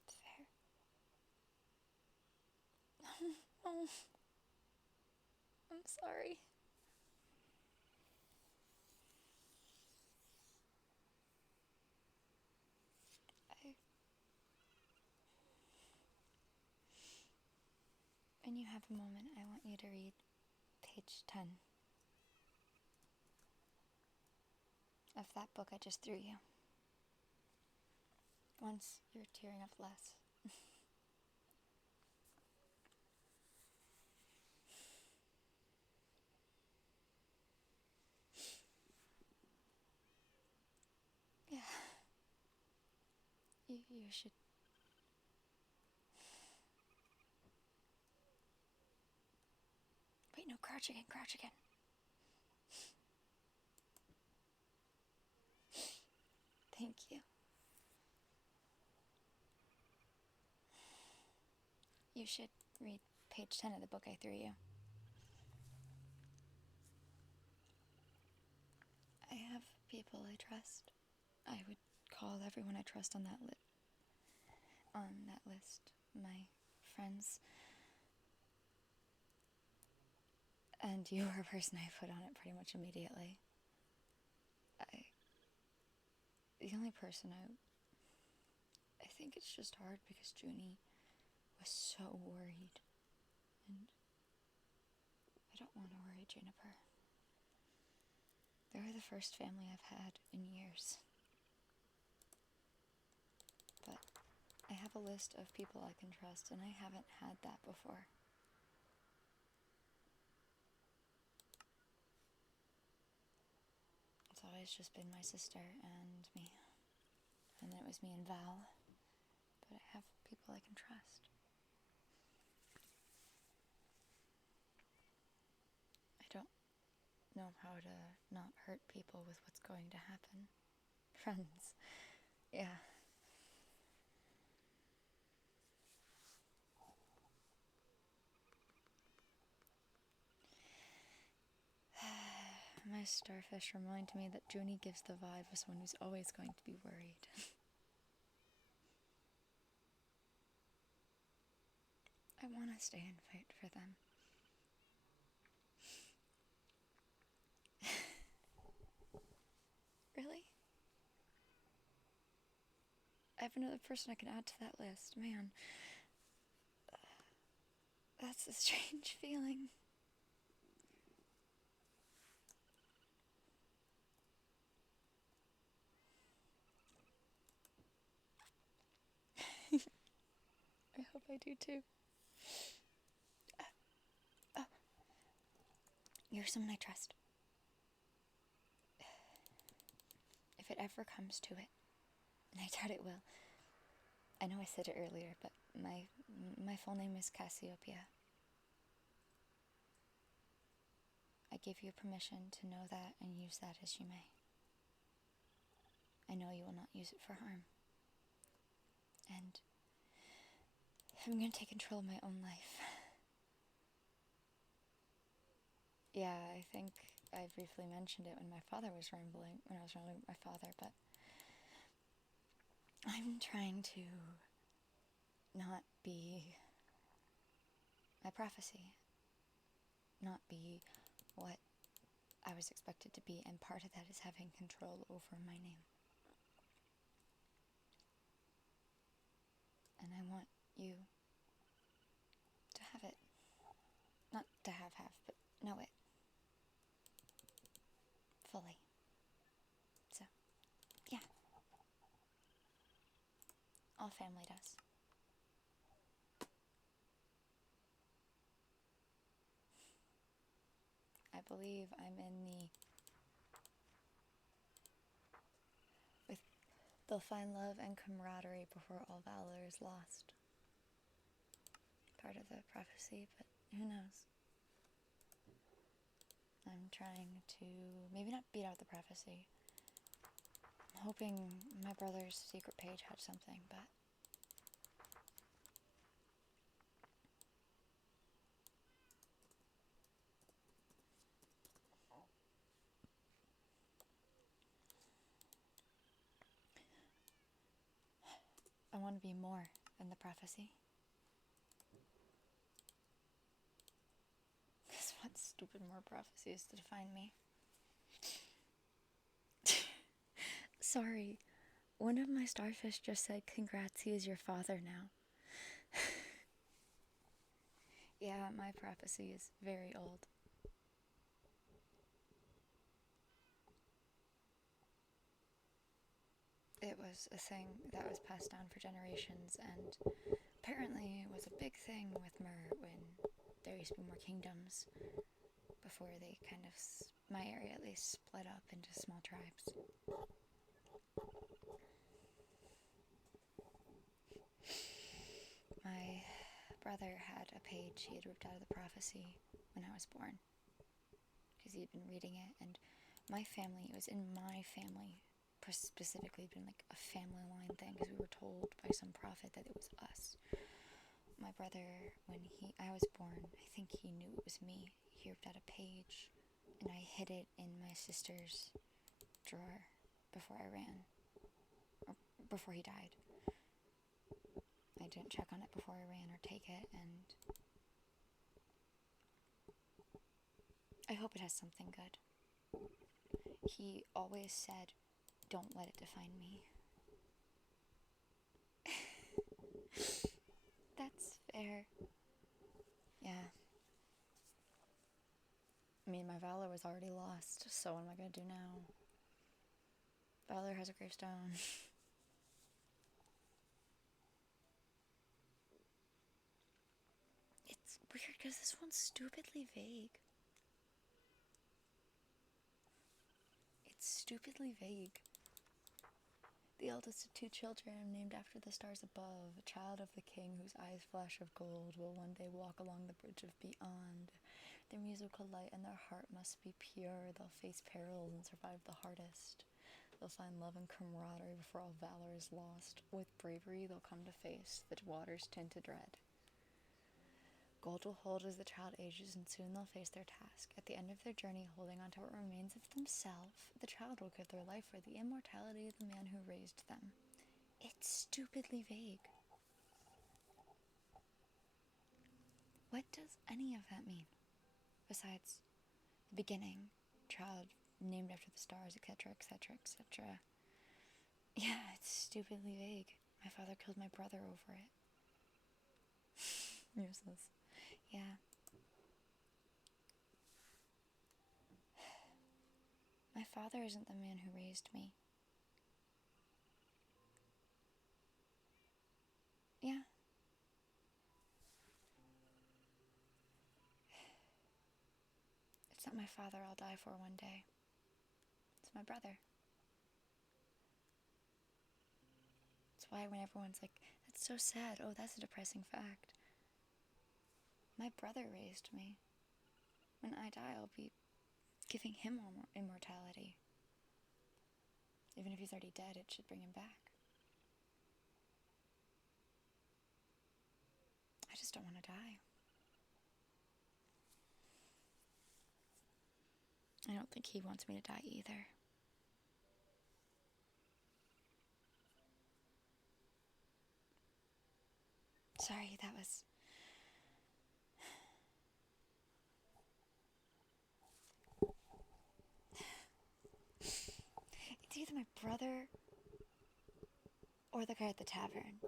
It's fair. Oh, I'm sorry. When you have a moment, I want you to read page 10 of that book I just threw you. Once you're tearing up less. Yeah. You should. Wait, no, crouch again, crouch again. Thank you. You should read page 10 of the book I threw you. I have people I trust. I would call everyone I trust on that list. My friends. And you were a person I put on it pretty much immediately. The only person I think it's just hard because Junie was so worried. And I don't want to worry Juniper. They're the first family I've had in years. But I have a list of people I can trust, and I haven't had that before. It's always just been my sister and me. And then it was me and Val. But I have people I can trust. I don't know how to not hurt people with what's going to happen. Friends. Yeah. My starfish reminded me that Junie gives the vibe of someone who's always going to be worried. I want to stay and fight for them. Really? I have another person I can add to that list. Man. That's a strange feeling. I hope I do too. You're someone I trust. If it ever comes to it, and I doubt it will. I know I said it earlier, but my full name is Cassiopeia. I give you permission to know that and use that as you may. I know you will not use it for harm. And I'm going to take control of my own life. Yeah, I think I briefly mentioned it when I was rambling with my father, but I'm trying to not be my prophecy, not be what I was expected to be, and part of that is having control over my name. And I want you to have it. Not to have, but know it. Fully. So, yeah. All family does. I believe I'm in the... They'll find love and camaraderie before all valor is lost. Part of the prophecy, but who knows? I'm trying to maybe not beat out the prophecy. I'm hoping my brother's secret page had something, but I want to be more than the prophecy. Because what stupid more prophecies to define me? Sorry, one of my starfish just said, "Congrats, he is your father now." Yeah, my prophecy is very old. It was a thing that was passed down for generations, and apparently it was a big thing with Myr when there used to be more kingdoms before they kind of, my area at least, split up into small tribes. My brother had a page he had ripped out of the prophecy when I was born, because he had been reading it, and my family, it was in my family, specifically been like a family line thing, because we were told by some prophet that it was us. My brother, when I was born, I think he knew it was me. He ripped out a page, and I hid it in my sister's drawer before I ran, or before he died. I didn't check on it before I ran or take it, and I hope it has something good. He always said, "Don't let it define me." That's fair. Yeah. I mean, my valor was already lost, so what am I gonna do now? Valor has a gravestone. It's weird because this one's stupidly vague. It's stupidly vague. The eldest of 2 children, named after the stars above, a child of the king whose eyes flash of gold, will one day walk along the bridge of beyond. Their musical light and their heart must be pure. They'll face perils and survive the hardest. They'll find love and camaraderie before all valor is lost. With bravery they'll come to face the waters tinted red. Gold will hold as the child ages, and soon they'll face their task. At the end of their journey, holding on to what remains of themselves, the child will give their life for the immortality of the man who raised them. It's stupidly vague. What does any of that mean? Besides the beginning, child named after the stars, etc., etc., etc. Yeah, it's stupidly vague. My father killed my brother over it. Useless. Yeah. My father isn't the man who raised me. Yeah. It's not my father I'll die for one day. It's my brother. That's why when everyone's like, "That's so sad," oh, that's a depressing fact. My brother raised me. When I die, I'll be giving him immortality. Even if he's already dead, it should bring him back. I just don't want to die. I don't think he wants me to die either. Sorry, that was... It's either my brother or the guy at the tavern.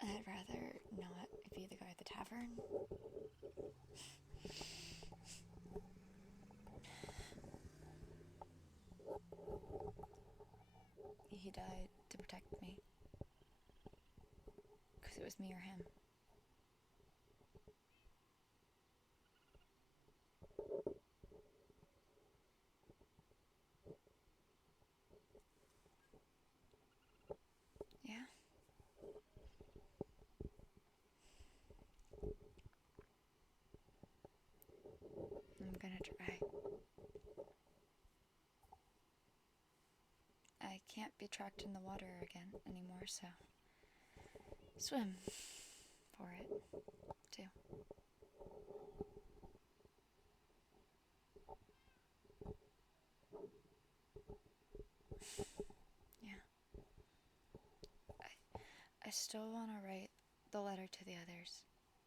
I'd rather not be the guy at the tavern. He died to protect me. Because it was me or him. gonna try. I can't be tracked in the water again anymore, so swim for it, too. Yeah. I still want to write the letter to the others,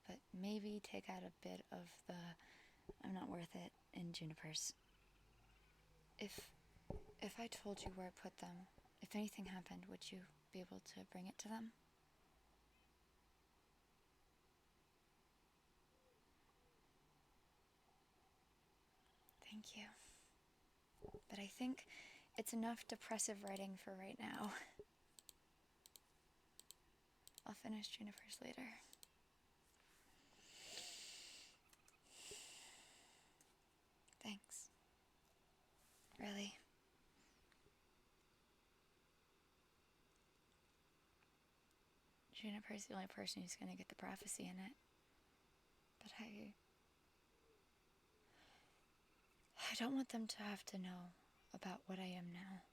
but maybe take out a bit of the I'm not worth it in Juniper's. If I told you where I put them, if anything happened, would you be able to bring it to them? Thank you. But I think it's enough depressive writing for right now. I'll finish Juniper's later. Thanks. Really. Juniper's the only person who's going to get the prophecy in it. But I don't want them to have to know about what I am now,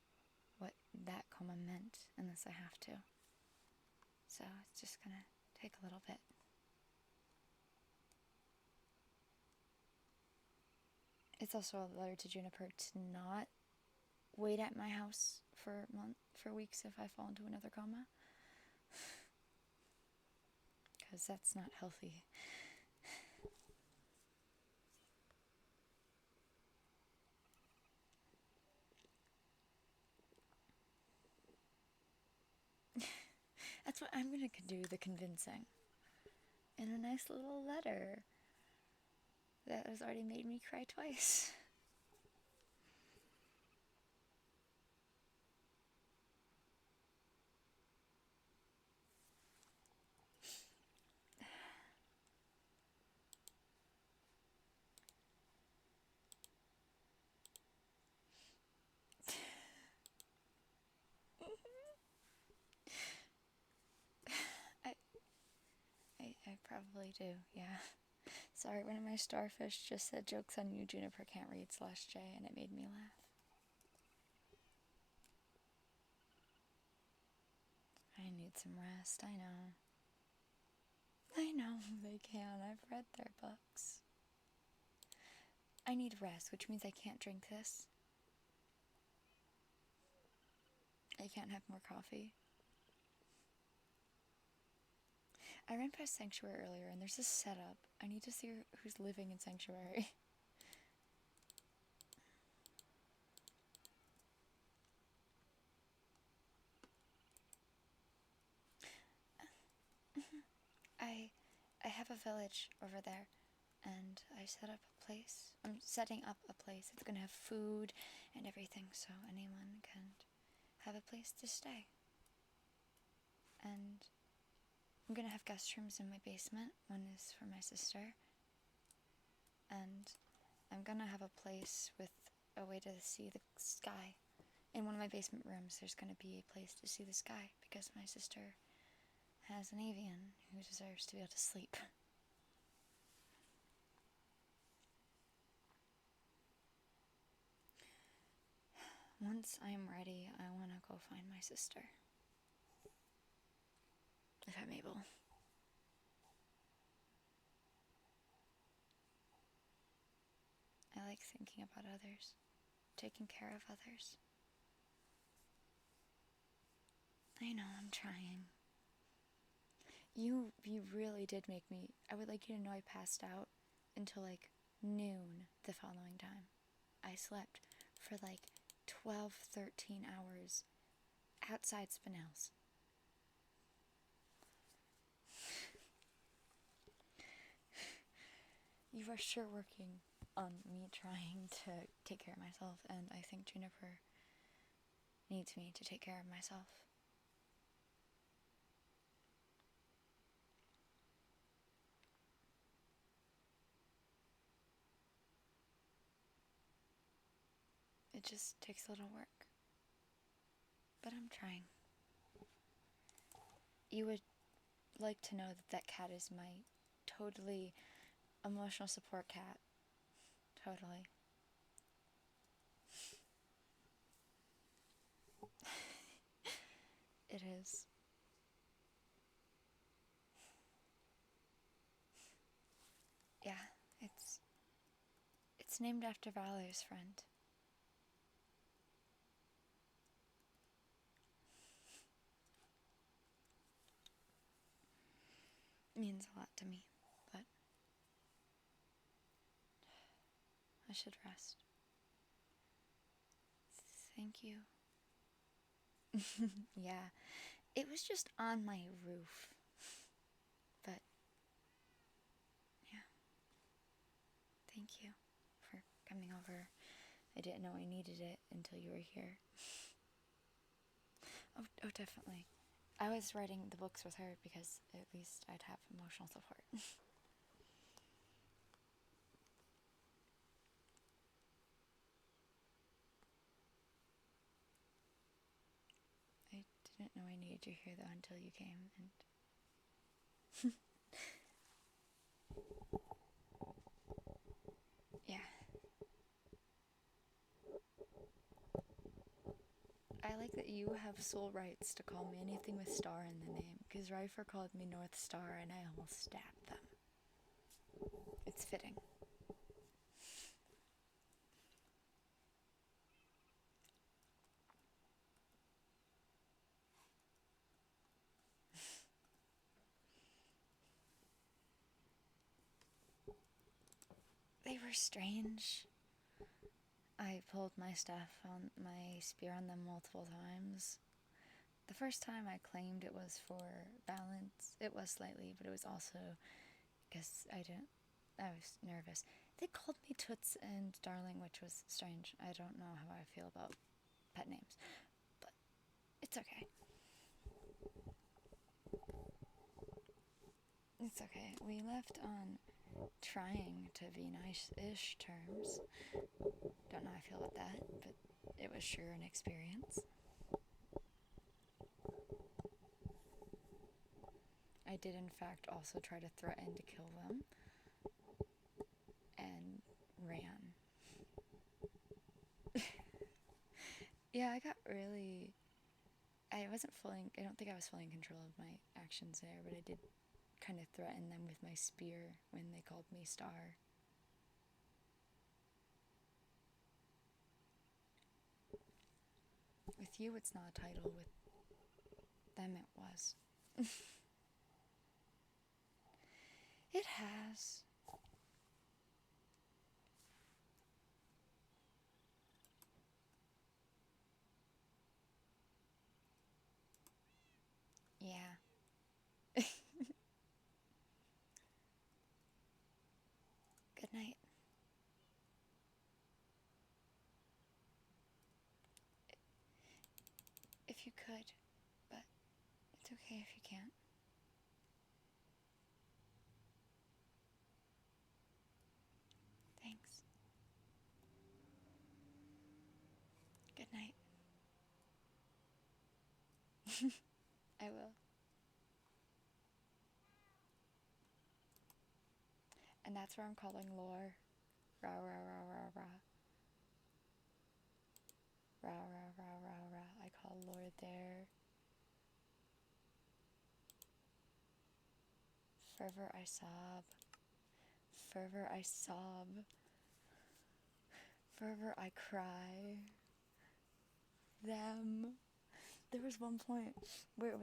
what that coma meant, unless I have to. So it's just going to take a little bit. It's also a letter to Juniper to not wait at my house for weeks if I fall into another coma. Because that's not healthy. That's what I'm gonna do, the convincing. In a nice little letter that has already made me cry twice. I probably do, yeah. Sorry, one of my starfish just said joke's on you, Juniper can't read /J, and it made me laugh. I need some rest, I know. I know they can, I've read their books. I need rest, which means I can't drink this. I can't have more coffee. I ran past Sanctuary earlier, and there's this setup. I need to see who's living in Sanctuary. I have a village over there, and I set up a place. I'm setting up a place. It's gonna have food and everything, so anyone can have a place to stay. And I'm gonna have guest rooms in my basement. One is for my sister. And I'm gonna have a place with a way to see the sky. In one of my basement rooms, there's gonna be a place to see the sky because my sister has an avian who deserves to be able to sleep. Once I'm ready, I want to go find my sister. If I'm able. I like thinking about others, taking care of others. I know, I'm trying. You really did make me. I would like you to know I passed out until like noon the following time. I slept for like 12, 13 hours outside Spinells. You are sure working on me trying to take care of myself, and I think Juniper needs me to take care of myself. It just takes a little work. But I'm trying. You would like to know that that cat is my totally emotional support cat. Totally. It is. Yeah, it's named after Valor's friend. It means a lot to me, but I should rest. Thank you. Yeah, it was just on my roof. But, yeah. Thank you for coming over. I didn't know I needed it until you were here. Oh, definitely. I was writing the books with her because at least I'd have emotional support. I didn't know I needed you here though until you came, and yeah. I like that you have sole rights to call me anything with star in the name, because Rifer called me North Star and I almost stabbed them. It's fitting. They were strange. I pulled my spear on them multiple times. The first time I claimed it was for balance. It was slightly, but it was also because I was nervous. They called me Toots and Darling, which was strange. I don't know how I feel about pet names, but it's okay. It's okay. We left on trying to be nice-ish terms. Don't know how I feel about that, but it was sure an experience. I did in fact also try to threaten to kill them, and ran. Yeah, I don't think I was fully in control of my actions there, but I did kind of threaten them with my spear when they called me Star. With you, it's not a title. With them, it was. It has. Yeah. Good night. If you could, but it's okay if you can't. Thanks. Good night. I will. And that's where I'm calling lore. Rah, rah, rah, rah, rah. Rah, rah, rah, rah, rah. I call lore there. Fervor I sob. Fervor I sob. Fervor I cry. Them. There was one point where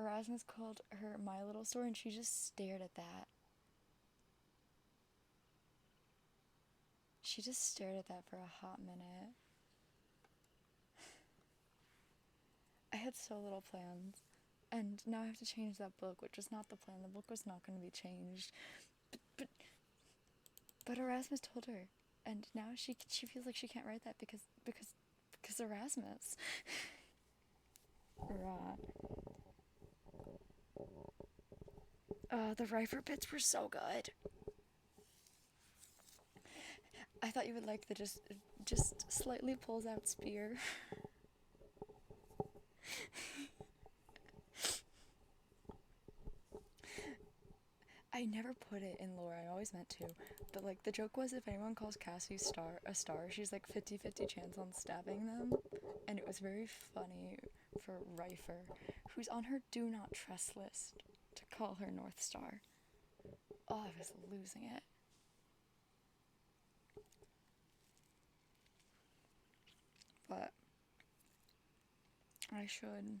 Erasmus called her My Little Store and she just stared at that. She just stared at that for a hot minute. I had so little plans. And now I have to change that book, which was not the plan. The book was not going to be changed. But Erasmus told her. And now she feels like she can't write that because Erasmus. Rah. The Rifer bits were so good. I thought you would like the just slightly pulls out spear. I never put it in lore, I always meant to, but like the joke was if anyone calls Cassie a star, she's like 50-50 chance on stabbing them, and it was very funny for Rifer, who's on her do not trust list, to call her North Star. Oh, I was losing it. But I should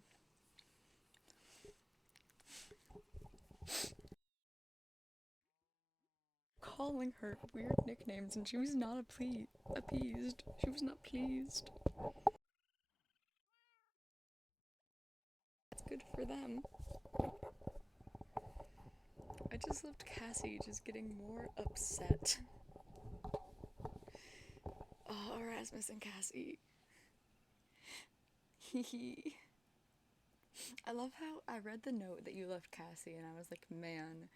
calling her weird nicknames, and she was not appeased. She was not pleased. That's good for them. I just loved Cassie just getting more upset. Oh, Erasmus and Cassie. Hee. I love how I read the note that you left Cassie, and I was like, man,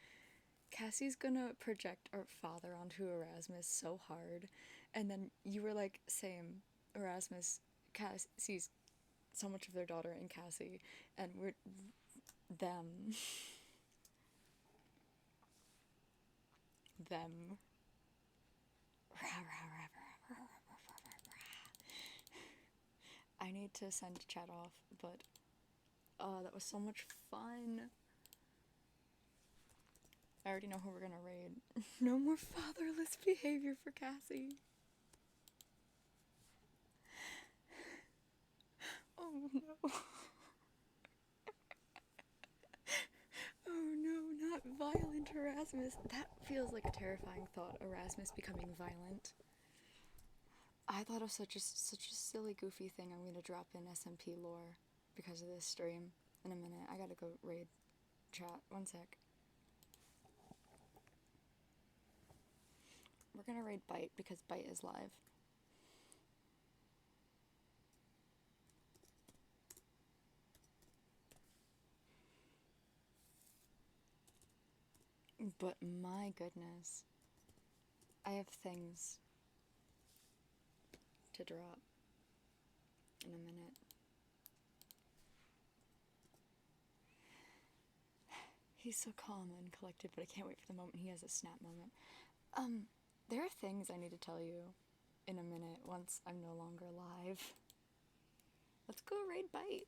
Cassie's gonna project our father onto Erasmus so hard. And then you were like, same, Erasmus, Cassie's so much of their daughter in Cassie, and we're them. Them. I need to send chat off, but that was so much fun. I already know who we're gonna raid. No more fatherless behavior for Cassie. Oh no. Oh no, not violent Erasmus. That feels like a terrifying thought, Erasmus becoming violent. I thought of such a silly, goofy thing I'm gonna drop in SMP lore because of this stream in a minute. I gotta go raid chat. One sec. We're gonna raid Bite because Bite is live. But my goodness, I have things to drop in a minute. He's so calm and collected, but I can't wait for the moment he has a snap moment. There are things I need to tell you in a minute once I'm no longer live. Let's go raid Bite.